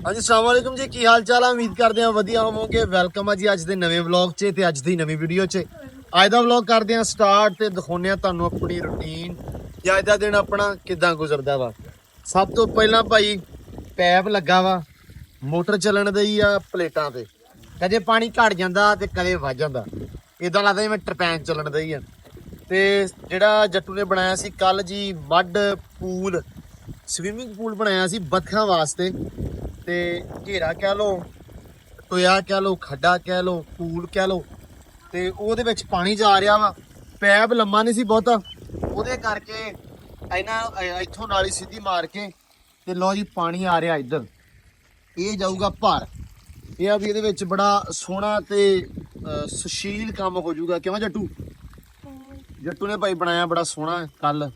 ਹਾਂਜੀ अस्सलाम वालेकुम जी की हाल चाल है। उम्मीद करते हैं वधिया होवोगे। वेलकम है जी अज दे नवे व्लॉग च ते अज दी नवी वीडियो च। अज दा व्लॉग करते हैं स्टार्ट ते दिखाने तुहानू अपनी रूटीन कि अज दा दिन अपना किदां गुजरदा वा। सब तो पहला भाई पैप लगा वा, मोटर चलन दी आ प्लेटां ते, कदे पानी घट जांदा ते कदे वध जांदा, इदां लगदा जिवें टरपैन चलन दी आ। ते जिहड़ा जट्टू ने बनाया सी कल जी मड पूल, स्विमिंग पूल बनाया सी बतखां वास्ते। ਤੇ ਘੇਰਾ ਕਹਿ ਲੋ, ਟੋਇਆ ਕਹਿ ਲੋ, ਖੱਡਾ ਕਹਿ ਲੋ, ਪੂਲ ਕਹਿ ਲੋ, ਤੇ ਉਹਦੇ ਵਿੱਚ ਪਾਣੀ ਜਾ ਰਿਹਾ ਵਾ। ਪੈਪ ਲੰਮਾ ਨਹੀਂ ਸੀ ਬਹੁਤਾ, ਉਹਦੇ ਕਰਕੇ ਇੱਥੋਂ ਨਾਲੀ ਸਿੱਧੀ ਮਾਰ ਕੇ ਤੇ ਲੋ ਜੀ ਪਾਣੀ ਆ ਰਿਹਾ ਇੱਧਰ, ਇਹ ਜਾਊਗਾ ਭਰ। ਇਹ ਆ ਵੀ ਇਹਦੇ ਵਿੱਚ ਬੜਾ ਸੋਹਣਾ ਤੇ ਸੁਸ਼ੀਲ ਕੰਮ ਹੋ ਜਾਊਗਾ। ਕਿਵੇਂ ਜੱਟੂ ਨੇ ਭਾਈ ਬਣਾਇਆ ਬੜਾ ਸੋਹਣਾ ਕੱਲ,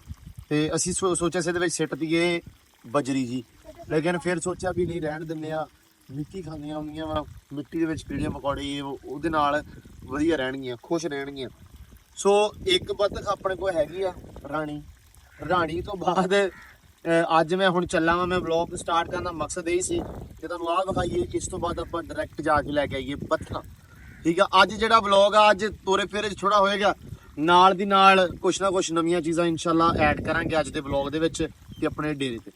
ਤੇ ਅਸੀਂ ਸੋਚਿਆ ਸੀ ਇਹਦੇ ਵਿੱਚ ਸਿੱਟ ਦਈਏ ਬਜਰੀ ਜੀ, ਲੇਕਿਨ ਫਿਰ ਸੋਚਿਆ ਵੀ ਨਹੀਂ ਰਹਿਣ ਦਿੰਦੇ ਆ, ਮਿੱਟੀ ਖਾਂਦੀਆਂ ਹੁੰਦੀਆਂ ਵਾ, ਮਿੱਟੀ ਦੇ ਵਿੱਚ ਕੀੜੇ ਮਕੌੜੇ ਉਹਦੇ ਨਾਲ ਵਧੀਆ ਰਹਿਣਗੀਆਂ, ਖੁਸ਼ ਰਹਿਣਗੀਆਂ। ਸੋ ਇੱਕ ਬੱਤਖ ਆਪਣੇ ਕੋਲ ਹੈਗੀ ਆ ਰਾਣੀ ਤੋਂ ਬਾਅਦ ਅੱਜ ਮੈਂ ਹੁਣ ਚੱਲਾਂ ਵਾਂ। ਮੈਂ ਵਲੌਗ ਸਟਾਰਟ ਕਰਨ ਦਾ ਮਕਸਦ ਇਹ ਸੀ ਕਿ ਤੁਹਾਨੂੰ ਆਹ ਵਿਖਾਈਏ ਕਿ ਇਸ ਤੋਂ ਬਾਅਦ ਆਪਾਂ ਡਾਇਰੈਕਟ ਜਾ ਕੇ ਲੈ ਕੇ ਆਈਏ ਬੱਤਖਾਂ। ਠੀਕ ਆ, ਅੱਜ ਜਿਹੜਾ ਵਲੌਗ ਆ ਅੱਜ ਤੋਰੇ ਫੇਰੇ ਥੋੜਾ ਹੋਏਗਾ, ਨਾਲ ਦੀ ਨਾਲ ਕੁਛ ਨਾ ਕੁਛ ਨਵੀਆਂ ਚੀਜ਼ਾਂ ਇਨਸ਼ਾਅੱਲਾ ਐਡ ਕਰਾਂਗੇ ਅੱਜ ਦੇ ਵਲੌਗ ਦੇ ਵਿੱਚ ਤੇ ਆਪਣੇ ਡੇਰੇ ਤੇ।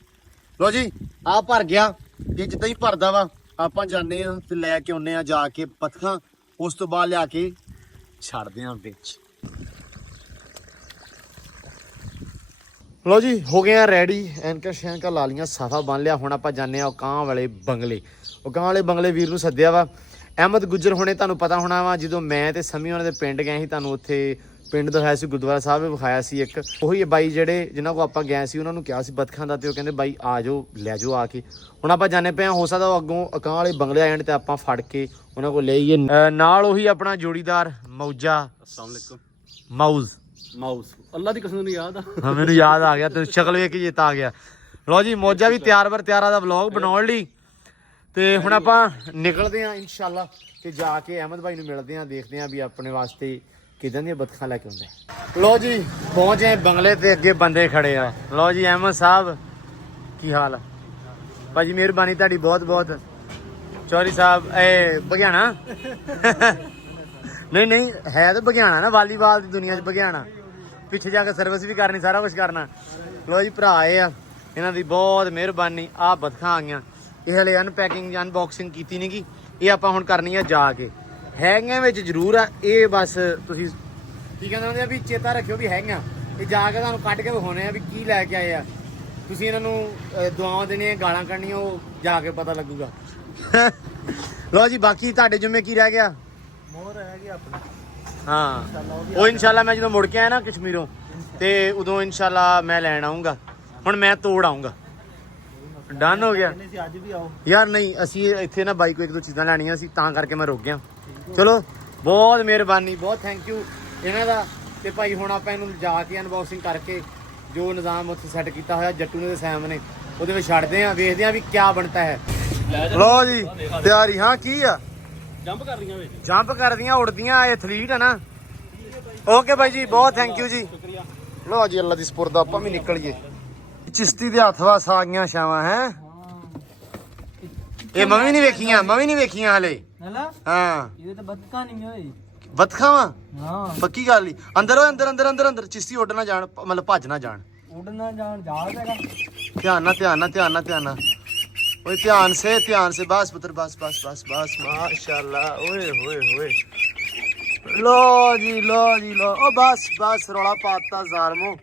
ਲੋ ਜੀ ਆ ਭਰ ਗਿਆ, ਇਹ ਜਿੱਦਾਂ ਹੀ ਭਰਦਾ ਵਾ ਆਪਾਂ ਜਾਂਦੇ ਆ ਤੇ ਲੈ ਕੇ ਆਉਂਦੇ ਆ ਜਾ ਕੇ ਬੱਤਖਾਂ, ਉਸ ਤੋਂ ਬਾਅਦ ਲਿਆ ਕੇ ਛੱਡਦੇ ਆ ਵਿੱਚ। ਲੋ ਜੀ ਹੋ ਗਏ ਆ ਰੈਡੀ, ਐਨਕਾਂ ਸ਼ੈਂਕਾਂ ਲਾ ਲੀਆਂ, ਸਾਫਾ ਬੰਨ ਲਿਆ। ਹੁਣ ਆਪਾਂ ਜਾਂਦੇ ਆ ਉਕਾਂ ਵਾਲੇ ਬੰਗਲੇ ਵੀਰ ਨੂੰ ਸੱਦਿਆ ਵਾ ਅਹਿਮਦ ਗੁੱਜਰ ਹੁਣੇ। ਤੁਹਾਨੂੰ ਪਤਾ ਹੋਣਾ ਵਾ ਜਦੋਂ ਮੈਂ ਤੇ ਸਮੀ ਉਹਨਾਂ ਦੇ ਪਿੰਡ ਗਏ ਸੀ, ਤੁਹਾਨੂੰ ਉੱਥੇ ਪਿੰਡ ਦਿਖਾਇਆ ਸੀ, ਗੁਰਦੁਆਰਾ ਸਾਹਿਬ ਵਿਖਾਇਆ ਸੀ ਇੱਕ। ਉਹੀ ਬਾਈ ਜਿਹੜੇ ਜਿਨ੍ਹਾਂ ਕੋਲ ਆਪਾਂ ਗਏ ਸੀ, ਉਹਨਾਂ ਨੂੰ ਕਿਹਾ ਸੀ ਬੱਤਖਾਂ ਦਾ, ਤੇ ਉਹ ਕਹਿੰਦੇ ਬਾਈ ਆ ਜਾਓ ਲੈ ਜਾਓ ਆ ਕੇ। ਹੁਣ ਆਪਾਂ ਜਾਣੇ ਪਏ ਹਾਂ, ਹੋ ਸਕਦਾ ਉਹ ਅੱਗੋਂ ਅਕਾਂ ਵਾਲੇ ਬੰਗਲੇ ਆ ਜਾਣ ਤੇ ਆਪਾਂ ਫੜ ਕੇ ਉਹਨਾਂ ਕੋਲ ਲੈ ਆਈਏ। ਨਾਲ ਉਹੀ ਆਪਣਾ ਜੋੜੀਦਾਰ ਮੌਜਾ, ਮਾਊਜ਼ ਅੱਲਾ ਦੀ ਕਸਮ ਨੂੰ ਯਾਦ ਆ। ਹਾਂ ਮੈਨੂੰ ਯਾਦ ਆ ਗਿਆ, ਤੈਨੂੰ ਸ਼ਕਲ ਵੇਖ ਕੇ ਚੇਤਾ ਆ ਗਿਆ। ਲੋ ਜੀ ਮੌਜਾ ਵੀ ਤਿਆਰ ਦਾ ਵਲੌਗ ਬਣਾਉਣ ਲਈ, ਤੇ ਹੁਣ ਆਪਾਂ ਨਿਕਲਦੇ ਹਾਂ ਇਨਸ਼ਾਅੱਲਾ ਤੇ ਜਾ ਕੇ ਅਹਿਮਦ ਭਾਈ ਨੂੰ ਮਿਲਦੇ ਹਾਂ, ਦੇਖਦੇ ਹਾਂ ਵੀ ਆਪਣੇ ਵਾਸਤੇ ਕਿਦਾਂ ਦੀਆਂ ਬੱਤਖਾਂ ਲੈ ਕੇ ਆਉਂਦੇ। ਲੋ ਜੀ ਪਹੁੰਚੇ ਬੰਗਲੇ ਤੇ, ਅੱਗੇ ਬੰਦੇ ਖੜੇ ਆ। ਲੋ ਜੀ ਅਹਿਮਦ ਸਾਹਿਬ ਕੀ ਹਾਲ ਆ ਭਾਜੀ? ਮਿਹਰਬਾਨੀ ਤੁਹਾਡੀ ਬਹੁਤ ਬਹੁਤ। ਚੌਧਰੀ ਸਾਹਿਬ ਬਘਿਆਣਾ ਨਹੀਂ ਹੈ ਤਾਂ ਬਘਿਆਣਾ ਨਾ, ਵਾਲੀਬਾਲ ਦੀ ਦੁਨੀਆ 'ਚ ਬਘਿਆਣਾ, ਪਿੱਛੇ ਜਾ ਕੇ ਸਰਵਿਸ ਵੀ ਕਰਨੀ, ਸਾਰਾ ਕੁਛ ਕਰਨਾ। ਲੋ ਜੀ ਭਰਾ ਆਏ ਆ, ਇਹਨਾਂ ਦੀ ਬਹੁਤ ਮਿਹਰਬਾਨੀ। ਆਹ ਬੱਤਖਾਂ ਆ ਗਈਆਂ, ਇਹ ਹਲੇ ਅਨਬਾਕਸਿੰਗ ਕੀਤੀ ਨੀ ਗੀ, ਇਹ ਆਪਾਂ ਹੁਣ ਕਰਨੀ ਆ ਜਾ ਕੇ। ਹੈਗੀਆਂ ਵਿੱਚ ਜ਼ਰੂਰ ਆ ਇਹ, ਬਸ ਤੁਸੀਂ ਕੀ ਕਹਿੰਦੇ ਹੁੰਦੇ ਆ ਵੀ ਚੇਤਾ ਰੱਖਿਓ ਵੀ ਹੈਗੀਆਂ। ਇਹ ਜਾ ਕੇ ਤੁਹਾਨੂੰ ਕੱਢ ਕੇ ਵਿਖਾਉਣੇ ਆ ਵੀ ਕੀ ਲੈ ਕੇ ਆਏ ਆ। ਤੁਸੀਂ ਇਹਨਾਂ ਨੂੰ ਦੁਆਵਾਂ ਦੇਣੀਆਂ, ਗਾਲਾਂ ਕੱਢਣੀਆਂ, ਉਹ ਜਾ ਕੇ ਪਤਾ ਲੱਗੂਗਾ। ਲੋ ਜੀ ਬਾਕੀ ਤੁਹਾਡੇ ਜਿੰਮੇ ਕੀ ਰਹਿ ਗਿਆ? ਮੋਹਰ ਰਹਿ ਗਈ ਆਪਣੀ। ਹਾਂ ਉਹ ਇਨਸ਼ਾਅੱਲਾ ਮੈਂ ਜਦੋਂ ਮੁੜ ਕੇ ਆਇਆ ਨਾ ਕਸ਼ਮੀਰੋਂ, ਤੇ ਉਦੋਂ ਇਨਸ਼ਾਅੱਲਾ ਮੈਂ ਲੈਣ ਆਊਂਗਾ। ਹੁਣ ਮੈਂ ਤੋੜ ਆਊਂਗਾ। ਡਨ ਹੋ ਗਿਆ ਅੱਜ ਵੀ ਆਓ ਯਾਰ। ਨਹੀਂ ਅਸੀਂ ਇੱਥੇ ਨਾ ਬਾਈ ਕੋਲ ਇੱਕ ਦੋ ਚੀਜ਼ਾਂ ਲੈਣੀਆਂ ਸੀ, ਤਾਂ ਕਰਕੇ ਮੈਂ ਰੁਕ ਗਿਆ। ਚਲੋ ਬਹੁਤ ਮਿਹਰਬਾਨੀ, ਬਹੁਤ ਥੈਂਕ ਯੂ ਇਹਨਾਂ ਦਾ। ਤੇ ਭਾਈ ਹੁਣ ਆਪਾਂ ਇਹਨੂੰ ਜਾ ਕੇ ਅਨਬਾਕਸਿੰਗ ਕਰਕੇ ਜੋ ਨਿਜ਼ਾਮ ਉੱਥੇ ਸੈੱਟ ਕੀਤਾ ਹੋਇਆ ਜੱਟੂ ਨੇ ਤੇ ਸੈਮ ਨੇ, ਉਹਦੇ ਵਿੱਚ ਛੱਡਦੇ ਆ, ਵੇਖਦੇ ਆ ਵੀ ਕਿਆ ਬਣਦਾ ਹੈ। ਲੋ ਜੀ ਤਿਆਰੀ। ਹਾਂ ਕੀ ਆ? ਜੰਪ ਕਰਦੀਆਂ ਉੜਦੀਆਂ, ਐਥਲੀਟ ਆ ਨਾ। ਓਕੇ ਬਾਈ ਜੀ ਬਹੁਤ ਥੈਂਕ ਯੂ ਜੀ। ਲੋ ਜੀ ਅੱਲਾ ਦੀ ਸਪੁਰਦ, ਆਪਾਂ ਵੀ ਨਿਕਲੀਏ। ਚਿਸ਼ਤੀ ਦੇ ਹੱਥ ਵਾਸ ਆ ਗਈਆਂ ਛਾਵਾਂ ਹੈ। ਇਹ ਮੈਂ ਵੀ ਨਹੀਂ ਵੇਖੀਆਂ ਹਲੇ। ਹਾਂ ਇਹ ਤਾਂ ਬੱਤਖਾਂ ਨਹੀਂ ਹੋਈ, ਬੱਤਖਾਂ ਵਾ। ਹਾਂ ਪੱਕੀ ਗੱਲ ਹੀ। ਅੰਦਰ ਓਏ ਅੰਦਰ ਚਿਸ਼ਤੀ ਉੱਡ ਨਾ ਜਾਣ, ਮਤਲਬ ਭੱਜ ਨਾ ਜਾਣ, ਜਾਲ ਹੈਗਾ। ਧਿਆਨ ਨਾਲ ਓਏ ਧਿਆਨ ਸੇ ਬਸ ਪੁੱਤਰ ਬਸ ਮਾਸ਼ਾਅੱਲਾ। ਓਏ ਹੋਏ ਲੋ ਜੀ ਓ ਬਸ ਰੌਲਾ ਪਾਤਾ ਜ਼ਾਲਮੋ।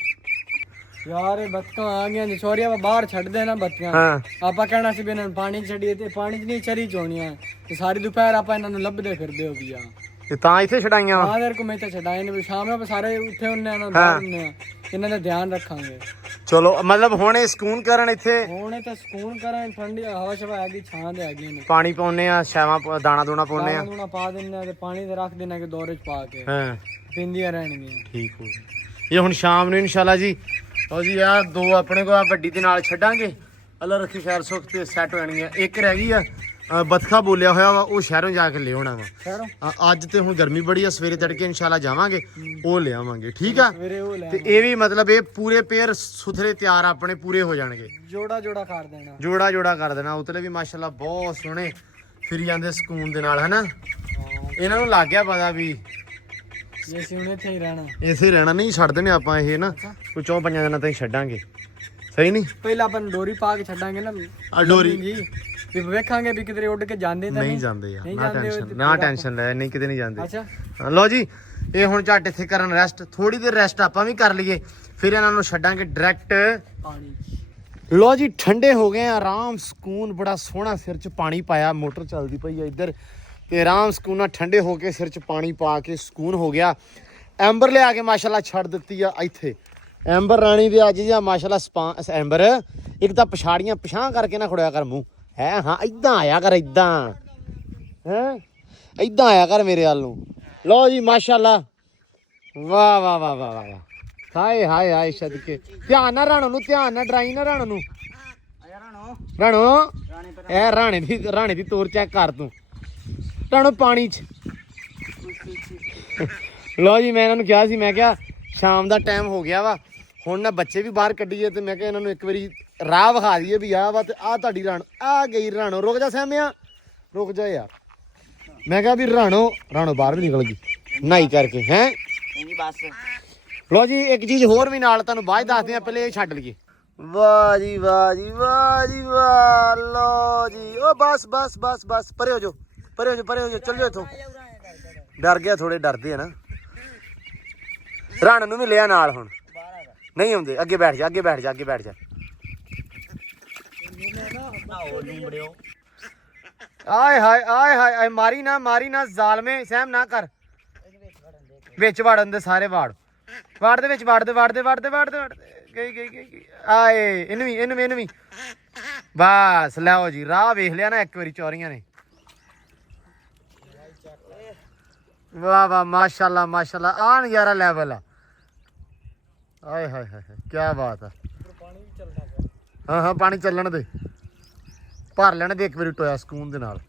ਯਾਰ ਇਹ ਬੱਤਖਾਂ ਆ ਗਈਆਂ ਨਿਸ਼ੋਰੀਆ ਬਾਹਰ ਛੱਡਦੇ ਨਾ ਬੱਤਖਾਂ। ਆਪਾਂ ਕਹਿਣਾ ਸੀ ਵੀ ਇਹਨਾਂ ਨੂੰ ਪਾਣੀ ਛੱਡੀਏ, ਤੇ ਪਾਣੀ 'ਚ ਨਹੀਂ ਚਰੀ ਚੋਣੀਆਂ, ਤੇ ਸਾਰੀ ਦੁਪਹਿਰ ਆਪਾਂ ਇਹਨਾਂ ਨੂੰ ਲੱਭਦੇ ਫਿਰਦੇ ਹੋ ਵੀ ਆ, ਤੇ ਤਾਂ ਇੱਥੇ ਛਡਾਈਆਂ। ਹਾਂ ਯਾਰ ਮੈਂ ਤਾਂ ਛਡਾਏ ਨੇ, ਸ਼ਾਮ ਨੂੰ ਸਾਰੇ ਉੱਠੇ ਹੁੰਦੇ ਆ ਨਾ, ਇਹਨਾਂ ਦਾ ਧਿਆਨ ਰੱਖਾਂਗੇ। ਚਲੋ ਮਤਲਬ ਹੁਣ ਇਹ ਸਕੂਨ ਕਰਨ ਇੱਥੇ, ਹੁਣ ਤਾਂ ਸਕੂਨ ਕਰਨ, ਠੰਡੀ ਹਵਾ ਸ਼ਵਾ ਹੈਗੀ, ਛਾਂ ਦੇ ਹੈਗੀ ਨੇ। ਪਾਣੀ ਪਾਉਨੇ ਆ, ਛਾਵਾਂ ਦਾਣਾ ਦੂਣਾ ਪਾਉਨੇ ਆ, ਪਾ ਦਿੰਦੇ ਆ, ਤੇ ਪਾਣੀ ਤੇ ਰੱਖ ਦੇਣਾ ਕਿ ਦੌਰੇ 'ਚ ਪਾ ਕੇ ਪੀਂਦੀਆਂ ਰਹਿਣਗੀਆਂ। ਠੀਕ ਹੋ ਇਹ ਹੁਣ ਸ਼ਾਮ ਨੂੰ ਇਨਸ਼ਾਅੱਲਾ ਜੀ। ਲਓ ਜੀ ਆ ਦੋ ਆਪਣੇ ਕੋਲ ਵੱਡੀ ਦੇ ਨਾਲ ਛੱਡਾਂਗੇ, ਅੱਲਾ ਰੱਖੀ ਖੈਰ ਸੁੱਖ ਤੇ ਸੈੱਟ ਹੋ ਜਾਣਗੀਆਂ। ਇੱਕ ਰਹਿ ਗਈ ਆ ਬਤਖਾ ਬੋਲਿਆ ਹੋਇਆ ਵਾ ਉਹ ਸ਼ਹਿਰੋਂ ਜਾ ਕੇ ਲਿਆਉਣਾ ਵਾ ਸ਼ਹਿਰੋਂ ਅੱਜ ਤੇ ਹੁਣ ਗਰਮੀ ਬੜੀ ਆ ਸਵੇਰੇ ਤੜਕੇ ਇਨਸ਼ਾਅੱਲਾ ਜਾਵਾਂਗੇ ਉਹ ਲਿਆਵਾਂਗੇ ਠੀਕ ਆ ਸਵੇਰੇ ਉਹ ਲੈ ਤੇ ਇਹ ਵੀ ਮਤਲਬ ਇਹ ਪੂਰੇ ਪੇਅਰ ਸੁਥਰੇ ਤਿਆਰ ਆਪਣੇ ਪੂਰੇ ਹੋ ਜਾਣਗੇ ਜੋੜਾ ਜੋੜਾ ਕਰ ਦੇਣਾ ਜੋੜਾ ਕਰ ਦੇਣਾ ਉਤਲੇ ਵੀ ਮਾਸ਼ਾਅੱਲਾ ਬਹੁਤ ਸੋਹਣੇ ਫਿਰ ਜਾਂਦੇ ਸਕੂਨ ਦੇ ਨਾਲ ਹਨਾ ਇਹਨਾਂ ਨੂੰ ਲੱਗ ਗਿਆ ਪਤਾ ਵੀ ਜੇ ਅਸੀਂ ਹੁਣ ਇੱਥੇ ਹੀ ਰਹਿਣਾ ਇਸੇ ਰਹਿਣਾ ਨਹੀਂ ਛੱਡ ਦੇਣੇ ਆਪਾਂ ਇਹ ਨਾ ਕੋਈ 4-5 ਦਿਨਾਂ ਤਾਈਂ ਛੱਡਾਂਗੇ ਸਹੀ ਨਹੀਂ ਪਹਿਲਾਂ ਆਪਾਂ ਡੋਰੀ ਪਾ ਕੇ ਛੱਡਾਂਗੇ ਨਾ ਆ ਡੋਰੀ ਵੀ ਵੇਖਾਂਗੇ ਵੀ ਕਿਧਰੇ ਉੱਡ ਕੇ ਜਾਂਦੇ ਤਾਂ ਨਹੀਂ ਜਾਂਦੇ ਯਾਰ ਨਹੀਂ ਨਾ ਜਾਂਦੇ ਟੈਨਸ਼ਨ ਨਾ ਟੈਨਸ਼ਨ ਲੈ ਨਹੀਂ ਕਿਤੇ ਨਹੀਂ ਜਾਂਦੇ ਅੱਛਾ ਲਓ ਜੀ ਇਹ ਹੁਣ ਝੱਟ ਇੱਥੇ ਕਰਨ ਰੈਸਟ ਥੋੜੀ ਦੇਰ ਰੈਸਟ ਆਪਾਂ ਵੀ ਕਰ ਲਈਏ ਫਿਰ ਇਹਨਾਂ ਨੂੰ ਛੱਡਾਂਗੇ ਡਾਇਰੈਕਟ ਪਾਣੀ ਲਓ ਜੀ ਠੰਡੇ ਹੋ ਗਏ ਆਰਾਮ ਸਕੂਨ ਬੜਾ ਸੋਹਣਾ ਸਿਰ 'ਚ ਪਾਣੀ ਪਾਇਆ ਮੋਟਰ ਚੱਲਦੀ ਪਈ ਆ ਇੱਧਰ ਤੇ ਆਰਾਮ ਸਕੂਨ ਨਾਲ ਠੰਡੇ ਹੋ ਕੇ ਸਿਰ 'ਚ ਪਾਣੀ ਪਾ ਕੇ ਸਕੂਨ ਹੋ ਗਿਆ ਐਂਬਰ ਲਿਆ ਕੇ ਮਾਸ਼ਾਅੱਲਾ ਛੱਡ ਦਿੱਤੀ ਆ ਇੱਥੇ ਐਂਬਰ ਰਾਣੀ ਦੇ ਅੱਜ ਜਾਂ ਮਾਸ਼ਾਅੱਲਾ ਐਂਬਰ ਇੱਕ ਤਾਂ ਪਛਾੜੀਆਂ ਪਛਾਂ ਕਰਕੇ ਨਾ ਖੜਿਆ ਕਰ ਮੂੰਹ ਹੈ ਹਾਂ ਇਦਾਂ ਆਇਆ ਕਰ ਇਦਾਂ ਹੈ ਇਦਾਂ ਆਇਆ ਕਰ ਮੇਰੇ ਵੱਲ ਨੂੰ ਲਓ ਜੀ ਮਾਸ਼ਾਅੱਲਾ ਵਾਹ ਵਾਹ ਵਾਹ ਵਾਹ ਵਾਹ ਹਾਏ ਹਾਏ ਹਾਏ ਸਦਕੇ ਧਿਆਨ ਨਾਲ ਰਾਣੋ ਨੂੰ ਧਿਆਨ ਨਾਲ ਡਰਾਈ ਨਾ ਰਾਣੋ ਨੂੰ ਰਾਣੋ ਇਹ ਰਾਣੇ ਦੀ ਤੋਰ ਚੈੱਕ ਕਰ ਤੂੰ ਰਾਣੋ ਪਾਣੀ 'ਚ ਲਓ ਜੀ ਮੈਂ ਇਹਨਾਂ ਨੂੰ ਕਿਹਾ ਸੀ ਮੈਂ ਕਿਹਾ ਸ਼ਾਮ ਦਾ ਟਾਈਮ ਹੋ ਗਿਆ ਵਾ ਹੁਣ ਨਾ ਬੱਚੇ ਵੀ ਬਾਹਰ ਕੱਢੀਏ ਤੇ ਮੈਂ ਕਿਹਾ ਇਹਨਾਂ ਨੂੰ ਇੱਕ ਵਾਰੀ ਰਾਹ ਵਿਖਾ ਦਈਏ ਵੀ ਆਹ ਵਾ ਤੇ ਆਹ ਤੁਹਾਡੀ ਰਾਣੋ ਆ ਗਈ ਰਾਣੋ ਰੁਕ ਜਾ ਸਹਿਮਿਆ ਰੁਕ ਜਾ ਯਾਰ ਮੈਂ ਕਿਹਾ ਵੀ ਰਾਣੋ ਬਾਹਰ ਵੀ ਨਿਕਲ ਗਈ ਨਹਾਈ ਕਰਕੇ ਹੈ ਬਸ ਲੋ ਜੀ ਇੱਕ ਚੀਜ਼ ਹੋਰ ਵੀ ਨਾਲ ਤੁਹਾਨੂੰ ਬਾਅਦ ਦੱਸਦੇ ਆ ਪਹਿਲੇ ਇਹ ਛੱਡ ਲਈਏ ਵਾਹ ਜੀ ਵਾਹ ਜੀ ਵਾਹ ਜੀ ਵਾਹ ਲੋ ਜੀ ਓ ਬਸ ਪਰੇ ਹੋ ਜਾਓ ਚੱਲ ਜਾਓ ਇੱਥੋਂ ਡਰ ਗਿਆ ਥੋੜੇ ਡਰਦੇ ਆ ਨਾ ਰਾਣ ਨੂੰ ਵੀ ਲਿਆ ਨਾਲ ਹੁਣ ਨਹੀਂ ਆਉਂਦੇ ਅੱਗੇ ਬੈਠ ਜਾ ਆਏ ਹਾਏ ਮਾਰੀ ਨਾ ਜ਼ਾਲਮੇ ਸਹਿਮ ਨਾ ਕਰ ਵਿੱਚ ਵੜਨ ਦੇ ਸਾਰੇ ਵਾੜ ਦੇ ਵਿੱਚ ਵੜਦੇ ਗਈ ਆਏ ਇਹਨੂੰ ਵੀ ਬਸ ਲਓ ਜੀ ਰਾਹ ਵੇਖ ਲਿਆ ਨਾ ਇੱਕ ਵਾਰੀ ਚੋਰੀਆਂ ਨੇ ਵਾਹ ਮਾਸ਼ਾਅੱਲਾ ਆ ਨਜ਼ਾਰਾ ਲੈਵਲ ਆ ਆਏ ਹਾਏ ਕੀ ਬਾਤ ਆ ਹਾਂ ਪਾਣੀ ਚੱਲਣ ਦੇ ਭਰ ਲੈਣ ਦੇ ਇੱਕ ਵਾਰੀ ਟੋਇਆ ਸਕੂਨ ਦੇ ਨਾਲ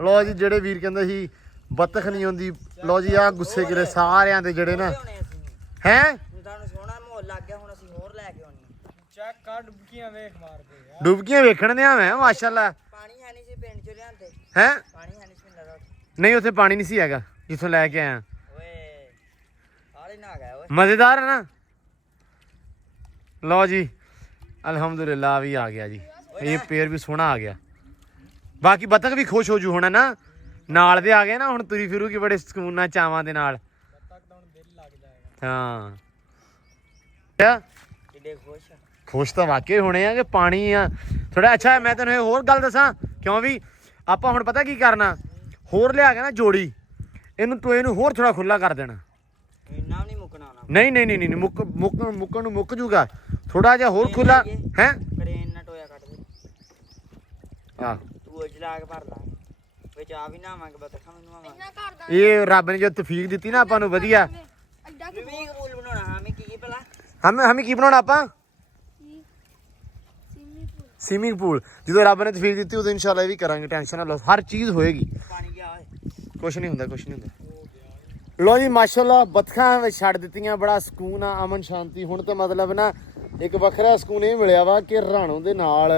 ਲਓ ਜੀ ਜਿਹੜੇ ਵੀਰ ਕਹਿੰਦੇ ਸੀ ਬਤਖ ਨਹੀਂ ਹੁੰਦੀ ਲਓ ਜੀ ਆ ਗੁੱਸੇ ਗਿਲੇ ਸਾਰਿਆਂ ਦੇ ਜਿਹੜੇ ਨਾ ਹੈ ਤੁਹਾਨੂੰ ਸੋਹਣਾ ਮਾਹੌਲ ਲੱਗ ਗਿਆ ਹੁਣ ਅਸੀਂ ਹੋਰ ਲੈ ਕੇ ਆਉਣੀ ਚੈੱਕ ਕਰ ਡੁਬਕੀਆਂ ਵੇਖ ਮਾਰਦੇ ਯਾਰ ਡੁਬਕੀਆਂ ਵੇਖਣ ਦੇ ਆ ਮੈਂ ਮਾਸ਼ਾਅੱਲਾ ਪਾਣੀ ਹੈ ਨਹੀਂ ਸੀ ਪਿੰਡ ਚ ਲਿਆਂਦੇ ਹੈ ਪਾਣੀ ਹੈ ਨਹੀਂ ਸੀ ਪਿੰਡ ਦਾ ਨਹੀਂ ਉੱਥੇ ਪਾਣੀ ਨਹੀਂ ਸੀ ਹੈਗਾ ਜਿੱਥੋਂ ਲੈ ਕੇ ਆਇਆ ਓਏ ਆਲੇ ਨਾ ਗਿਆ ਓਏ ਮਜ਼ੇਦਾਰ ਹੈ ਨਾ ਲਓ ਜੀ ਅਲਹਮਦੁਲਿਲਾ ਵੀ ਆ ਗਿਆ ਜੀ ਇਹ ਪੇੜ ਵੀ ਸੋਹਣਾ ਆ ਗਿਆ ਬਾਕੀ ਬਤਖ ਵੀ ਖੁਸ਼ ਹੋ ਜੂ ਹੋਣਾ ਨਾ ਨਾਲ ਦੇ ਆ ਗਏ ਨਾ ਹੁਣ ਤੁਰੀ ਫਿਰੂਗੀ ਬੜੇ ਸਕੂਨ ਨਾਲ ਚਾਵਾਂ ਦੇ ਨਾਲ ਹਾਂ ਕਿੱਡੇ ਖੁਸ਼ ਤਾਂ ਵਾਕਈ ਹੋਣੇ ਆ ਕਿ ਪਾਣੀ ਆ ਥੋੜਾ ਅੱਛਾ ਮੈਂ ਤੈਨੂੰ ਇਹ ਹੋਰ ਗੱਲ ਦੱਸਾਂ ਕਿਉਂ ਵੀ ਆਪਾਂ ਹੁਣ ਪਤਾ ਕੀ ਕਰਨਾ ਹੋਰ ਲਿਆ ਕੇ ਨਾ ਜੋੜੀ ਇਹਨੂੰ ਟੋਏ ਨੂੰ ਹੋਰ ਥੋੜਾ ਖੁੱਲਾ ਕਰ ਦੇਣਾ ਇੰਨਾ ਨਹੀਂ ਮੁੱਕਣਾ ਨਹੀਂ ਮੁੱਕਣ ਨੂੰ ਮੁੱਕ ਜੂਗਾ ਥੋੜਾ ਜਿਹਾ ਹੋਰ ਖੁੱਲਾ ਹੈ ਕਰੇਨ ਨਾ ਟੋਇਆ ਕੱਢ ਦੇ ਆ ਤੂੰ ਅਜਲਾ ਕੇ ਭਰ ਲਾ ਵਿੱਚ ਆ ਵੀ ਨਾ ਆਵਾਂਗੇ ਬਤਖਾਂ ਮੈਨੂੰ ਆਵਾਂਗੇ ਇਹ ਰੱਬ ਨੇ ਜੋ ਤੌਫੀਕ ਦਿੱਤੀ ਨਾ ਆਪਾਂ ਨੂੰ ਵਧੀਆ ਵੀ ਕਬੂਲ ਬਣਾਉਣਾ ਹਮੇ ਕੀ ਪਹਿਲਾਂ ਹਮੇ ਕੀ ਬਣਾਉਣਾ ਆਪਾਂ ਸਵੀਮਿੰਗ ਪੂਲ ਜਦੋਂ ਰੱਬ ਨੇ ਤੌਫੀਕ ਦਿੱਤੀ ਉਦੋਂ ਇਨਸ਼ਾਅੱਲਾ ਇਹ ਵੀ ਕਰਾਂਗੇ ਟੈਨਸ਼ਨ ਨਾ ਲਓ ਹਰ ਚੀਜ਼ ਹੋਏਗੀ ਪਾਣੀ ਗਿਆ ਓਏ ਕੁਛ ਨਹੀਂ ਹੁੰਦਾ ਲੋ ਜੀ ਮਾਸ਼ਾਅੱਲਾ ਬਤਖਾਂ ਵਿੱਚ ਛੱਡ ਦਿੱਤੀਆਂ ਬੜਾ ਸਕੂਨ ਆ ਅਮਨ ਸ਼ਾਂਤੀ ਹੁਣ ਤਾਂ ਮਤਲਬ ਨਾ ਇੱਕ ਵੱਖਰਾ ਸਕੂਨ ਇਹ ਮਿਲਿਆ ਵਾ ਕਿ ਰਾਣੋ ਦੇ ਨਾਲ